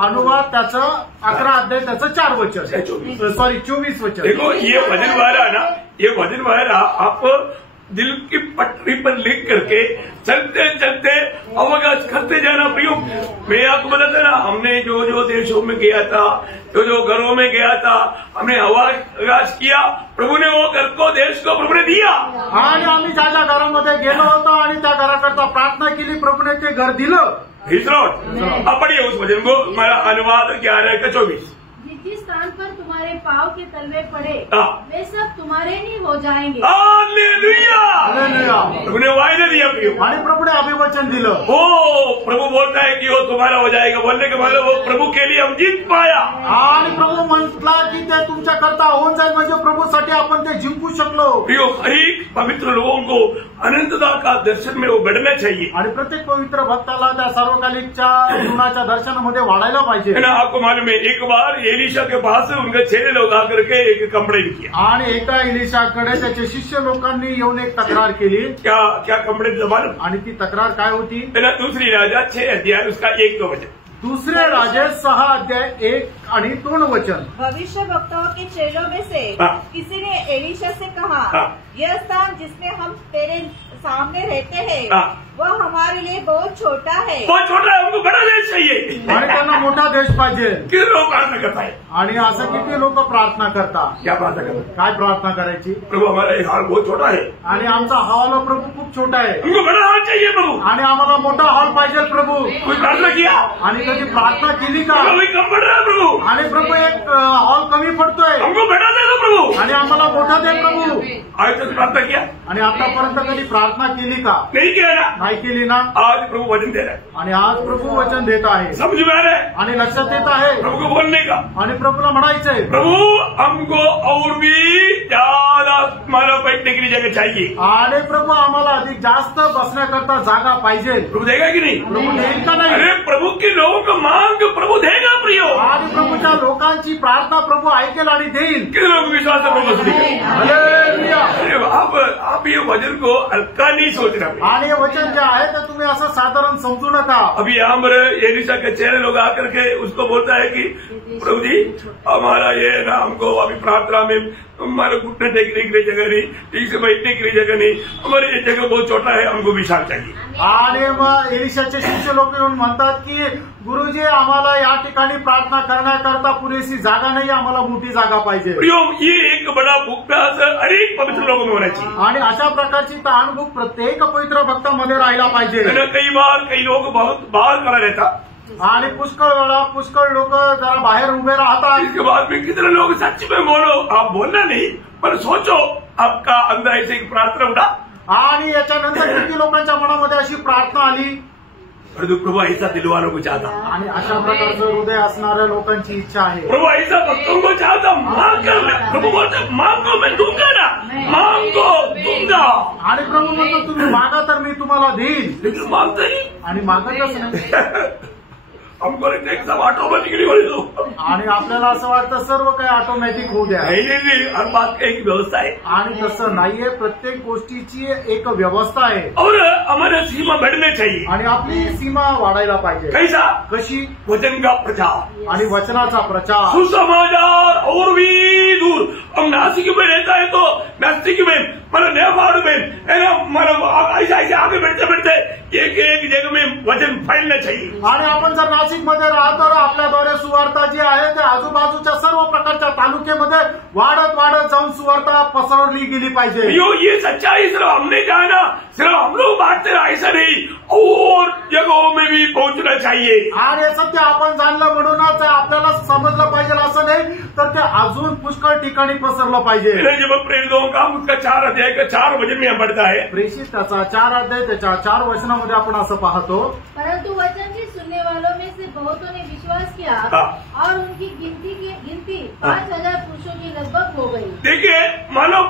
अनुवाद त्याचं 11 अध्याय त्याचं 4 वचन, 24 वचन. देखो ये वचन वाला ना, ये वचन वाला आप दिल की पटरी पर लिख करके चलते चलते अवकाश करते जाना. प्रियो, मैं आपको बताता ना, हमने जो जो देशों में गया था, जो जो घरों में गया था, हमने अवकाश किया, प्रभु ने वो घर को, देश को प्रभु ने दिया. आणि आम्ही ज्या ज्या घरामध्ये गेलो होतो आणि त्या घराकरता प्रार्थना केली, प्रभूने ते घर दिलं. अब पढ़िए उस वचन को, मेरा अनुवाद 11 का 24. जिस स्थान पर तुम्हारे पाँव के तलवे पड़े हाँ। वे सब तुम्हारे ही हो जाएंगे. हालेलुया. हालेलुया. प्रभु ने वायदा दिया. आणि प्रभूने अभिवचन दिलं. हो, प्रभू बोलता है कि वो तुम्हारा हो जाएगा. बोलने के बाद वो प्रभु के लिए हम जीत पाया. आणि प्रभू म्हटला की ते तुमच्या करता होऊन जाईल, म्हणजे प्रभूसाठी आपण ते जिंकू शकलो. प्रियो, हर एक पवित्र लोगों को अनंतता का दर्शन में वो बढ़ना चाहिए. आणि प्रत्येक पवित्र भक्ताला त्या सार्वकालिकच्या जीवनाच्या दर्शनामध्ये वाढायला पाहिजे. है ना? आपको मालूम है, एक बार एलिशा के पास उनके 6 लोग आकर के एक कंप्लेंट किया. आणि एका एलिशाकडे त्याचे शिष्य लोकांनी येऊन एक तक्रार केली. क्या कंप्लेंट मालूम? आणि ती तक्रार काय होती? है ना? दूसरी राजा 6 अध्याय उसका 1-2 वचन. दुसरे राजे 6 अध्याय 1 आणि 2 वचन. भविष्य वक्ताओं के चेलों में से किसी ने एलिशा से कहा, यह स्थान जिसमें हम तेरे सामने रहते हैं वह हमारे लिए बहुत छोटा है. बहुत छोटा है, हमको बड़ा देश चाहिए. आणि त्यांना मोठा देश पाहिजे. किती लोक प्रार्थना करताय? आणि असं किती लोक प्रार्थना करतात? क्या प्रार्थना करतात? काय प्रार्थना करायची? प्रभु हमारा ये हाल बहुत छोटा है. आणि आमचा हॉल प्रभू खूप छोटा आहे. हमको बड़ा हाल चाहिए प्रभु. आणि आम्हाला मोठा हॉल पाहिजे प्रभू. कोई प्रार्थना किया? आणि कधी प्रार्थना केली का? प्रभु कम पड़ रहा है प्रभु. आणि प्रभू एक हॉल कमी पडतोय. हमको बड़ा दे दो प्रभु. आणि आम्हाला मोठा दे प्रभू. आज तक प्रार्थना किया? आणि आतापर्यंत कधी प्रार्थना केली का? नहीं किया ना. नाही केली ना. आज प्रभु वचन दे रहा है. आणि आज प्रभू वचन देत आहे. समझ में आ रहा है? आणि लक्षात येत आहे प्रभु को बोलने का. आणि प्रभूला म्हणायचंय, प्रभु हमको और भी ज्यादा मानव बैठने के लिए जगह चाहिए. आणि प्रभू आम्हाला अधिक जास्त बसण्याकरता जागा पाहिजे. प्रभु देगा कि नहीं? प्रभू देईल का नाही? अरे प्रभु के लोगों को मांग प्रभु देगा. प्रियो, आणि प्रभूच्या लोकांची प्रार्थना प्रभू ऐकेल आणि देईल. कितने लोग विश्वास है प्रभु से? हालेलुया. अरे आप ये वचन को हल्का नहीं सोचना. आणि हे वचन जे आहे ते तुम्ही असं साधारण समजू नका. अभी यहाँ पर एलिशा के 6 लोग आकर के उसको बोलता है कि प्रभु जी हमारा ये ना, हमको अभी प्रार्थना में हमारे घुटने टेकने के लिए जगह नहीं, ठीक से बैठने के लिए जगह नहीं, हमारी ये जगह बहुत छोटा है, हमको विशाल चाहिए. आणि मग एलिशाचे शिष्य लोक येऊन म्हणतात की गुरुजी आम्हाला या ठिकाणी प्रार्थना करण्याकरता पुरेशी जागा नाही, आम्हाला मोठी जागा पाहिजे. प्रियो, ये एक बड़ा भूख्यास हर एक पवित्र लोगों में होना चाहिए. आणि अशा प्रकारची तहानभूक प्रत्येक पवित्र भक्तामध्ये राहायला पाहिजे. कई लोग बहुत बाहर खड़ा रहता. आणि पुष्कळ लोक जरा बाहेर उभे राहतात. इसके बाद में कितने लोग सच में बोलो, आप बोलना नहीं पर सोचो आपका अंदर ऐसे एक प्रार्थना उठा. आणि याच्यानंतर किती लोकांच्या मनामध्ये अशी प्रार्थना आली. प्रभु ऐसा दिलवालों को चाहता. आणि अशा प्रकारचं हृदय असणाऱ्या लोकांची इच्छा आहे. प्रभु ऐसा भक्तों को चाहता. मांग कर, प्रभु बोलते मांगो मैं दूंगा ना, मांगो दूंगा. आणि प्रभू म्हणतो तुम्ही मागा तर मी तुम्हाला देईन. लेकिन मांगते नहीं. आणि मागतच नाही. हमको एक सब ऑटोमेटिकली हो दो. आणि आपल्याला असं वाटतं सर्व काही ऑटोमॅटिक होऊ द्या. नहीं, हर बात की एक व्यवस्था है. आणि तसं नाहीये. प्रत्येक गोष्टीची एक व्यवस्था आहे. और हमारे सीमा बढ़ने चाहिए. आणि आपली सीमा वाढायला पाहिजे. कैसा? कशी? वचन का प्रचार आणि वचनाचा प्रचार. सुसमाचार और भी दूर. हम नासिक में रहता है तो नासिक में मतलब नेपाल में है ना, मतलब ऐसा ऐसे आगे बढ़ते बढ़ते एक जगह में वचन फैलना चाहिए. आणि आपण जर नाशिक मध्ये राहतो तर आपल्याद्वारे सुवार्ता जी आहे ते आजूबाजूच्या सर्व प्रकारच्या तालुक्यामध्ये वाढत जाऊन सुवार्ता पसरवली गेली पाहिजे. ये सच्चाई सिर्फ हमने जाना, सिर्फ हम लोग बांटते ऐसा नहीं. और जगहों में भी पहुंचना चाहिए। आणि हे सत्य आपण जाणलं म्हणूनच आपल्याला समजलं पाहिजे असं नाही, तर ते अजून पुष्कळ ठिकाणी पसरलं पाहिजे। जब प्रेरितों का उसका 4 अध्याय का 4 वचन में पढ़ता है, प्रेषित त्याचा 4 अध्याय त्याच्या 4 वचनामध्ये आपण असं पाहतो, परंतु वचन के सुनने वालों में से बहुतों ने विश्वास किया और उनकी गिनती 5,000 पुरुषों की लगभग हो गई। देखिए मानो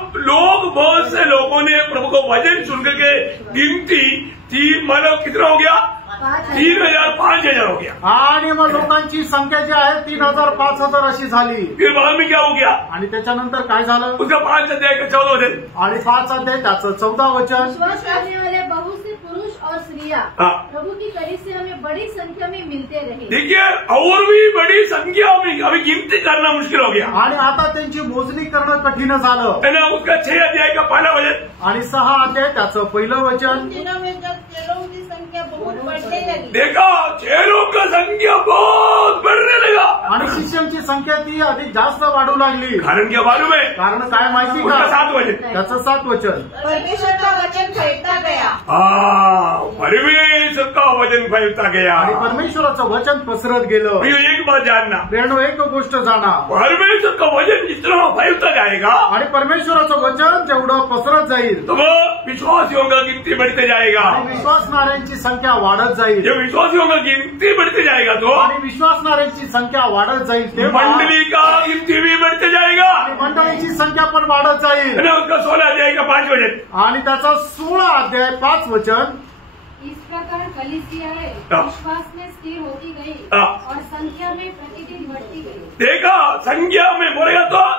बहुत से लोगों ने प्रभु को वचन सुनकर के गिनती थी, मानो कितना हो गया? 3,000 5,000 हो गया। आणि मग लोकांची संख्या जी आहे 3,000 5,000 अशी झाली। फिर बाद में क्या हो गया? आणि त्याच्यानंतर काय झालं? उसका 5 अध्याय का 14 वचन आणि 5 अध्याय त्याचं 14 वचन, विश्वास करने वाले बहुत से पुरुष और स्त्रियां प्रभु की कलीसिया से हमें बड़ी संख्या में मिलते रहे। देखिए और भी बड़ी संख्या में अभी गिनती करना मुश्किल हो गया। आणि आता त्यांची मोजणी करणं कठीण झालं। है ना? उसका 6 अध्याय का पहला वचन आणि 6 अध्याय त्याचं पहिलं वचन, उन दिनों में जब चेलों की संख्या बहुत बढ़ने लगी, देखा चेलों का संख्या बहुत बढ़ने लगा। आणि शिष्यांची संख्या ती अधिक जास्त वाढू लागली। कारण क्या मालूम है? कारण काय माहिती उसका का? 7 वचन, त्याचं 7 वचन, परमेश्वर का वचन फैलता गया। परमेश्वर का वचन फैलता गया। आणि परमेश्वराचं वचन पसरत गेलं। प्रियो, एक बात जानना, प्रेरणो एक गोष्ट जाणा, परमेश्वर का वचन जितना फैलता जाएगा आणि परमेश्वराचं वचन जेवढं पसरत जाईल तो वो विश्वासियों का गिनती बढ़ते जाएगा। आणि विश्वासणाऱ्यांची संख्या वाढत जाईल। जब विश्वासियों का गिनती बढ़ते जाएगा तो आणि विश्वासणाऱ्यांची संख्या वाढत जाईल तेव्हा मंडली का गिनती भी बढ़ते जाएगा। आणि मंडळीची संख्या पण वाढत जाईल। है ना? उसका 16 अध्याय का 5 वचन, आणि त्याचा 16 अध्याय 5 वचन, इस प्रकार कलीसियाएं विश्वास में स्थिर होती गई और संख्या में प्रतिदिन बढ़ती गई। देखा संख्या में बोलेगा तो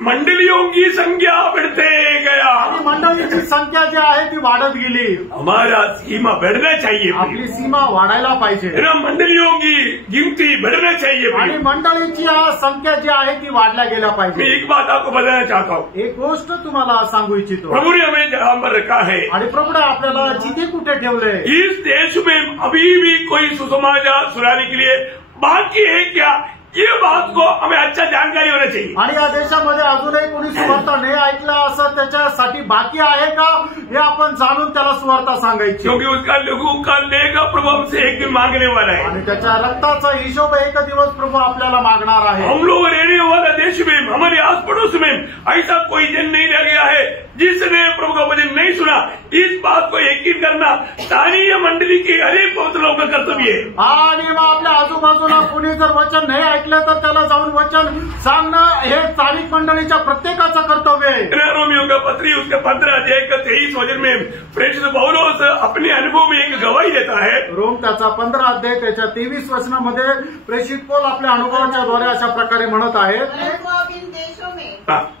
मंडलियों की संख्या बढ़ते गया। आणि मंडळीची संख्या जी आहे ती वाढत गेली। हमारा सीमा बढ़ना चाहिए, आपली सीमा वाढायला पाहिजे है ना? मंडलियों की गिनती बढ़ना चाहिए। आणि मंडळीची संख्या जी आहे ती वाढल्या गेल्या मैं पाहिजे। एक बात आपको बताना चाहता हूँ, एक गोष्ट तुम्हाला सांगू इच्छितो, प्रभु ने हमें जहाँ पर रखा है, आणि प्रभूने आपल्याला जिथे कुठे ठेवले, इस देश में अभी भी कोई सुसमाचार सुनाने के लिए बाकी है क्या? ये बात को हमें अच्छा जानकारी होना चाहिए। आणि या देशामध्ये अजूनही कोणी सुवार्ता नाही ऐकला असं त्याच्यासाठी बाकी आहे का, हे आपण जाणून त्याला सुवार्ता सांगायची। क्योंकि उसका लघु का लेगा प्रभु हमसे एक दिन मांगने वाला है। आणि त्याच्या रक्ताचा हिशोब एक दिवस प्रभू आपल्याला मागणार आहे। हम लोग रहने वाला देश में, हमारे आस पड़ोस में ऐसा कोई जन नहीं रह गया है जिसने प्रभु का वचन नहीं सुना। इस बात को यकीन करना स्थानीय मंडली की हर एक लोगों का कर्तव्य है। आणि मग आपल्या आजूबाजूला कोणी जर वचन नाही ऐकलं तर त्याला जाऊन वचन सांगणं हे स्थानिक मंडळीच्या प्रत्येकाचं कर्तव्य आहे। रोमियो का पत्री उसके 15 अध्याय का 23 वचन में प्रेरित पौलुस अपने अनुभव में एक गवाही देता है। रोम त्याचा 15 अध्याय त्याच्या 23 वचनामध्ये प्रेषित पौल आपल्या अनुभवाच्या द्वारे अशा प्रकारे म्हणत आहे, परंतु अब इन देशों में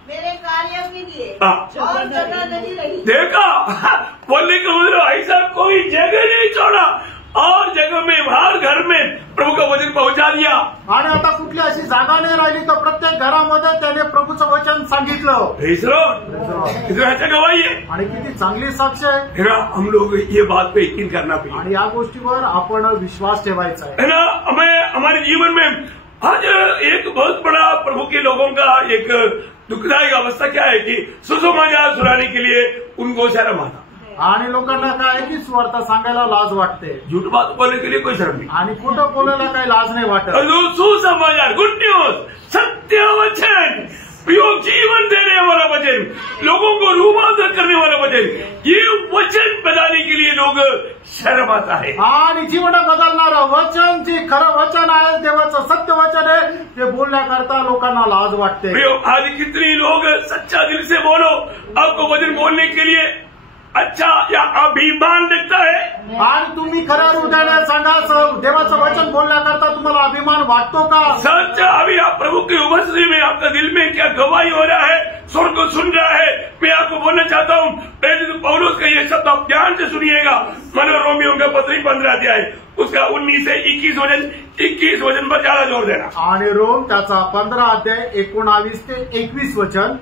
मेरे कार्यों के लिए और जगह नहीं रही। देखा बोलने का मतलब ऐसा कोई जगह नहीं छोड़ा और जगह में हर घर में प्रभु का वचन पहुंचा दिया। आणि आता कुठली अशी जागा नाही राहिली तर प्रत्येक घरामध्ये त्याने प्रभूचं वचन सांगितलं। अच्छा गवाही है आणि किती चांगली साक्ष आहे। हम लोग ये बात पे यकीन करना चाहिए आणि या गोष्टीवर आपण विश्वास ठेवायचा है ना? हमें हमारे जीवन में आज एक बहुत बड़ा प्रभु के लोगों का एक दुखदायक अवस्था क्या है कि सुसमाचार सुनाने के लिए उनको शर्म आता, आणि लोकांना काय आहे की सुवार्ता सांगायला लाज वाटते, झूठ बात बोलने के लिए कोई शर्म नहीं। आणि खोटं बोलायला काही लाज नाही वाटत। सुसमाचार, गुड न्यूज, सत्य वचन, प्रयोग जीवन देने वाला वचन, लोगों को रूपांतर करने वाला वचन, ये वचन बताने के लिए लोग शर्म आता है। आणि जीवन बदलणारं वचन जे खरं वचन आहे, देवाचं सत्य वचन आहे, ते बोलण्याकरता लोकांना लाज वाटते। प्रयोग आज कितनी लोग सच्चा दिल से बोलो, आपको वचन बोलने के लिए अच्छा या अभिमान दिखता है। आणि तुम्ही खऱ्या हृदयाने सांगा, देवाचं वचन बोलण्याकरता तुम्हाला अभिमान वाटतो का? सच अभी आप प्रभु की उपस्थिति में आपका दिल में क्या गवाही हो रहा है, स्वर को सुन रहा है? मैं आपको बोलना चाहता हूँ, प्रेरित पौलुस का ये शब्द आप ध्यान से सुनिएगा। मानो रोमियो का पत्री 15 अध्याय उसका 19 से 21 वचन पर ज्यादा जोर देना। आणि रोम त्याचा 15 अध्याय 19 ते 21 वचन,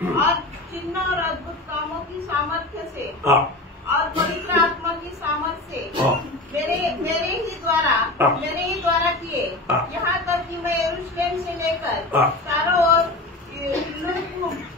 और चिन्ह और अद्भुत कामों की सामर्थ्य से और पवित्र आत्मा की सामर्थ्य से मेरे ही द्वारा किए, यहाँ तक कि मैं यरूशलेम से लेकर चारों ओर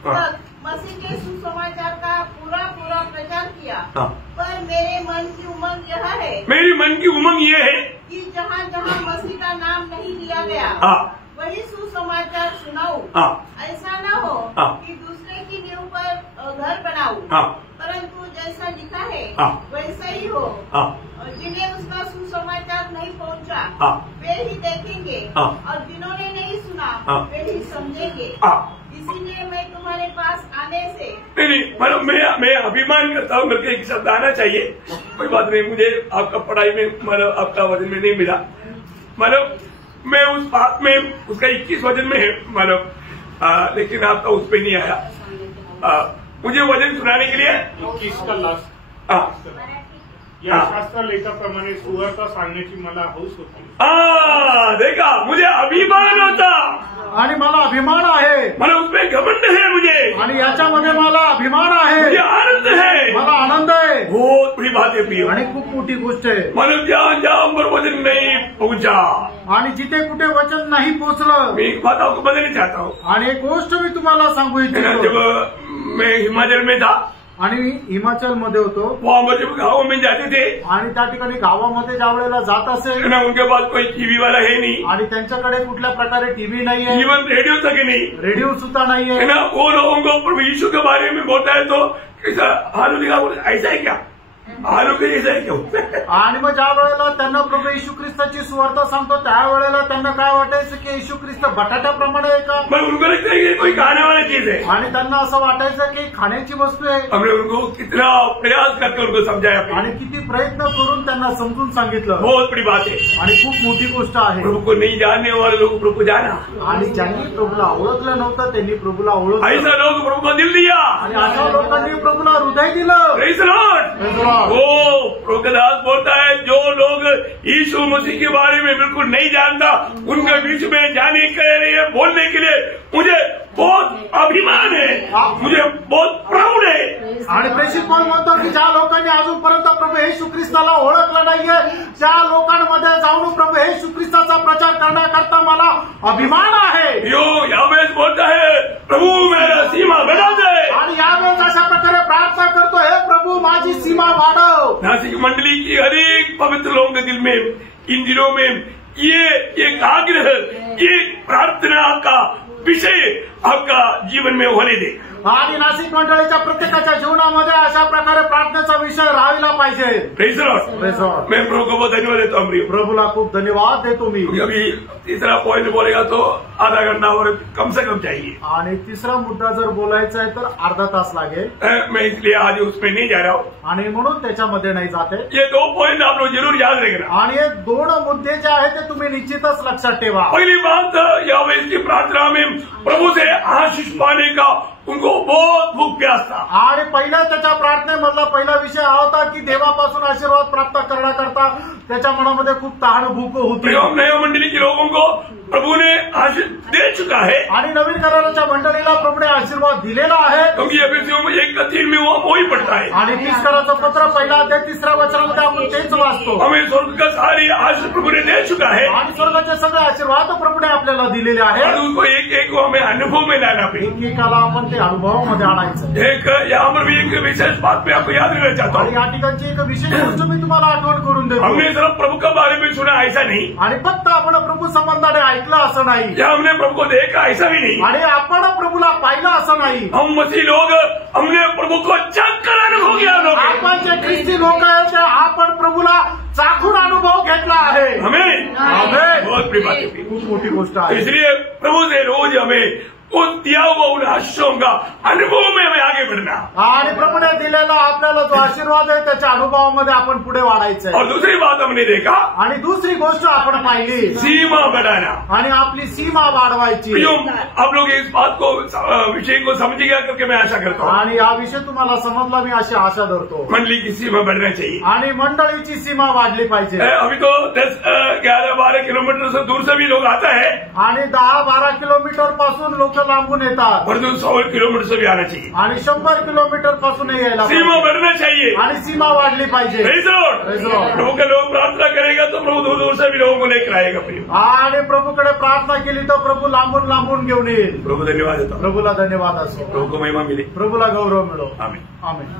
तक मसीह के सुसमाचार का पूरा का प्रचार किया। हाँ। पर मेरे मन की उमंग यह है, मेरी मन की उमंग ये है कि जहाँ जहाँ मसीह का नाम नहीं लिया गया, हाँ। वही सुसमाचार सुनाऊं। हाँ। ऐसा न हो हाँ। कि दूसरे की नींव पर घर बनाऊं, हाँ। परंतु जैसा लिखा है हाँ। वैसा ही हो। हाँ। जिन्हें उसका सुसमाचार नहीं पहुंचा, हाँ। वे ही देखेंगे, हाँ। और जिन्होंने नहीं सुना, हाँ। वे ही समझेंगे। हाँ। इसीलिए मैं तुम्हारे पास आने से नहीं, मतलब मैं अभिमान करता हूँ, मेरे को एक शब्द आना चाहिए, कोई बात नहीं, मुझे आपका पढ़ाई में मतलब आपका वजन में नहीं मिला, मतलब मैं उस बात में उसका 21 वजन में है, मतलब लेकिन आपका उस पर नहीं आया। मुझे वजन सुनाने के लिए 21 का लास्ट हाँ। या शास्त्र लेखाप्रमाणे सुवार्ता सांगण्याची मला हौस होती। देखा, मुझे अभिमान होता आणि मला अभिमान आहे, मला उसमें घमंड है, मुझे आणि याच्यामध्ये मला अभिमान मुझे आहे, आनंद है, मला आनंद आहे बहुत बड़ी बात है प्रिय। आणि खूप मोठी गोष्ट आहे। मतलब जहाँ जहाँ पर वजन नहीं पहुंचा, आणि जिथे कुठे वचन नाही पोचलं, मैं एक बात आपको बताना चाहता हूँ। आणि एक गोष्ट मी तुम्हाला सांगू जब इच्छितो। मैं हिमाचल में था, आणि मी हिमाचल मध्ये होतो, वहाँ मुझे गाँव में जाते थे, आणि त्या ठिकाणी गावामध्ये ज्या वेळेला जात असेल, ना उनके पास कोई टीवी वाला है नहीं, आणि त्यांच्याकडे कुठल्या प्रकारे टीव्ही नाहीये, जीवन रेडियो तक नहीं, रेडिओ सुद्धा है नाहीये, ना। वो लोगों को प्रभु यीशु के बारे में बोलता है तो कैसा हालू दिखा, ऐसा है क्या, हालू के जैसा है क्या। आणि मग ज्या वेळेला त्यांना प्रभू येशू ख्रिस्ताची सुवार्ता सांगतो, त्यावेळेला त्यांना काय वाटायचं की येशू ख्रिस्त बटाट्याप्रमाणे आहे का, मैं उनको लगता है कि कोई खाने वाला चीज है। आणि त्यांना असं वाटायचं की खाण्याची वस्तू आहे। हमने उनको कितना प्रयास करके उनको समझाया, आणि किती प्रयत्न करून त्यांना समजून सांगितलं, बहुत बड़ी बात है। आणि खूप मोठी गोष्ट आहे। प्रभु को नहीं जानने वाले लोग प्रभु को जाना, आणि ज्यांनी प्रभूला ओळखलं नव्हतं त्यांनी प्रभूला ओळखलं, ऐसा लोग प्रभु को दिल दिया। आणि अशा लोकांनी प्रभूला हृदय दिलं। Praise the Lord। Praise the Lord। वो प्रभु का दास बोलता है, जो लोग यीशु मसीह के बारे में बिल्कुल नहीं जानता, उनके बीच में जाने के लिए बोलने के लिए मुझे बहुत अभिमान है, मुझे बहुत प्राउड है। आणि प्रेषित पौल म्हणतो की ज्या लोकांनी अजूनपर्यंत प्रभू येशू ख्रिस्ताला ओळखलं नाहीये, त्या लोकांमध्ये जाऊन प्रभू येशू ख्रिस्ताचा प्रचार करण्याकरता मला अभिमान आहे। यो यावेळेस बोलता है, प्रभु मेरा सीमा बढ़ा दे। आणि यावेळेस अशा प्रकारे प्रार्थना करतो, हे प्रभू माझी सीमा वाढव। नासिक मंडली की हर एक पवित्र लोगों के दिल में इन दिनों में ये एक आग्रह, ये प्रार्थना का विषय आपका जीवन में होने दे। आणि नाशिक मंडळीच्या प्रत्येकाच्या जीवनामध्ये अशा प्रकारे प्रार्थनेचा विषय राहिला पाहिजे। Praise the Lord। Praise the Lord। मैं प्रभु को बहुत धन्यवाद देता हूँ प्रिय। प्रभूला खूप धन्यवाद देतो मी। अभी तीसरा पॉइंट बोलेगा तो आधा घंटा और कम से कम चाहिए, आणि तिसरा मुद्दा जर बोलायचा आहे तर अर्धा तास लागेल, मैं इसलिए आज उसमें नहीं जा रहा हूँ। आणि म्हणून त्याच्यामध्ये नाही जाते। ये 2 पॉइंट आप लोग जरूर याद रखना। आणि हे 2 मुद्दे जे आहेत ते तुम्ही निश्चितच लक्षात ठेवा। पहली बात, यावेळेस की प्रार्थना में प्रभु से आशीष पाने का उनको बहुत भूख प्यास था। आणि पहिल्या त्याच्या प्रार्थनेमधला पहिला विषय हा होता की देवापासून आशीर्वाद प्राप्त करण्याकरता त्याच्या मनामध्ये खूप तहान भूक होती। नया मंडली के लोगों को प्रभु ने आशीष दे चुका है, आणि नवीन कराराच्या मंडळीला प्रभूने आशीर्वाद दिलेला आहे, क्योंकि एफएसियों में 1:3 में वो ही पढ़ता है। आणि 30 कराचं पत्र पहिला अध्याय 3ऱ्या वचनामध्ये आपण तेच वाचतो। हमें स्वर्ग का सारी आशीष प्रभु ने दे चुका है, आणि स्वर्गाचे सगळे आशीर्वाद प्रभूने आपल्याला दिलेले और आहेत। उनको एक एक को हमें अनुभव में लाना भी। एकेकाला आपण ते अनुभवामध्ये आणायचं। एक यहाँ पर भी एक विशेष बात मैं आपको याद रखना चाहता आणि हूँ। या ठिकाणची एक विशेष गोष्ट मी तुम्हाला आठवण करून देतो। हमने सिर्फ प्रभु के बारे में सुना ऐसा नहीं, आणि फक्त आपण प्रभू संबंधाने ऐकलं असं नाही, या हमने प्रभु को देखा ऐसा भी नहीं, आणि आपण प्रभूला पाहिलं असं नाही। हम मसीह लोग हमने प्रभु को चक्कर अनुभव किया लोग। आपण जे ख्रिस्ती लोक आहेत ते आपण प्रभूला चाखून अनुभव घेतला आहे। हमें बहुत बड़ी बात है। खूप मोठी गोष्ट आहे। इसलिए प्रभु से रोज हमें उस दिया हुआ उन आशीषों का अनुभव में हमें आगे बढ़ना, आणि प्रभूने दिलेला आपल्याला जो आशीर्वाद आहे त्याच्या अनुभवामध्ये आपण पुढे वाढायचंय। और दूसरी बात हमने देखा, आणि दुसरी गोष्ट आपण पाहिली, सीमा बढ़ाना। आणि आपली सीमा वाढवायची। प्रियो, आप लोग इस बात को विषय को समझ गया करके मैं आशा करता हूँ। आणि हा विषय तुम्हाला समजला, मी अशी आशा धरतो। मंडली की सीमा बढ़ना चाहिए, आणि मंडळीची सीमा वाढली पाहिजे। अभी तो 10, 11, 12 किलोमीटर से दूर से भी लोग आता है, आणि 10-12 किलोमीटर पासून लोक लांबून येतात परंतु 100 किलोमीटर से भी आना चाहिए आणि 100 किलोमीटर पासूनही यायला सीमा पाहिजे. बढ़ना चाहिए आणि सीमा वाढली पाहिजे. Praise the Lord. Praise the Lord. प्रभु के लोग प्रार्थना करेगा तो प्रभु दूर दूर से भी लोगों को लेकर आएगा प्रिय. आणि प्रभूकडे प्रार्थना केली तर प्रभू लांबून लांबून घेऊन येईल. प्रभु धन्यवाद देता हूं. प्रभूला धन्यवाद असो. प्रभु को महिमा मिले. प्रभूला गौरव मिळो. आमीन. आमेन.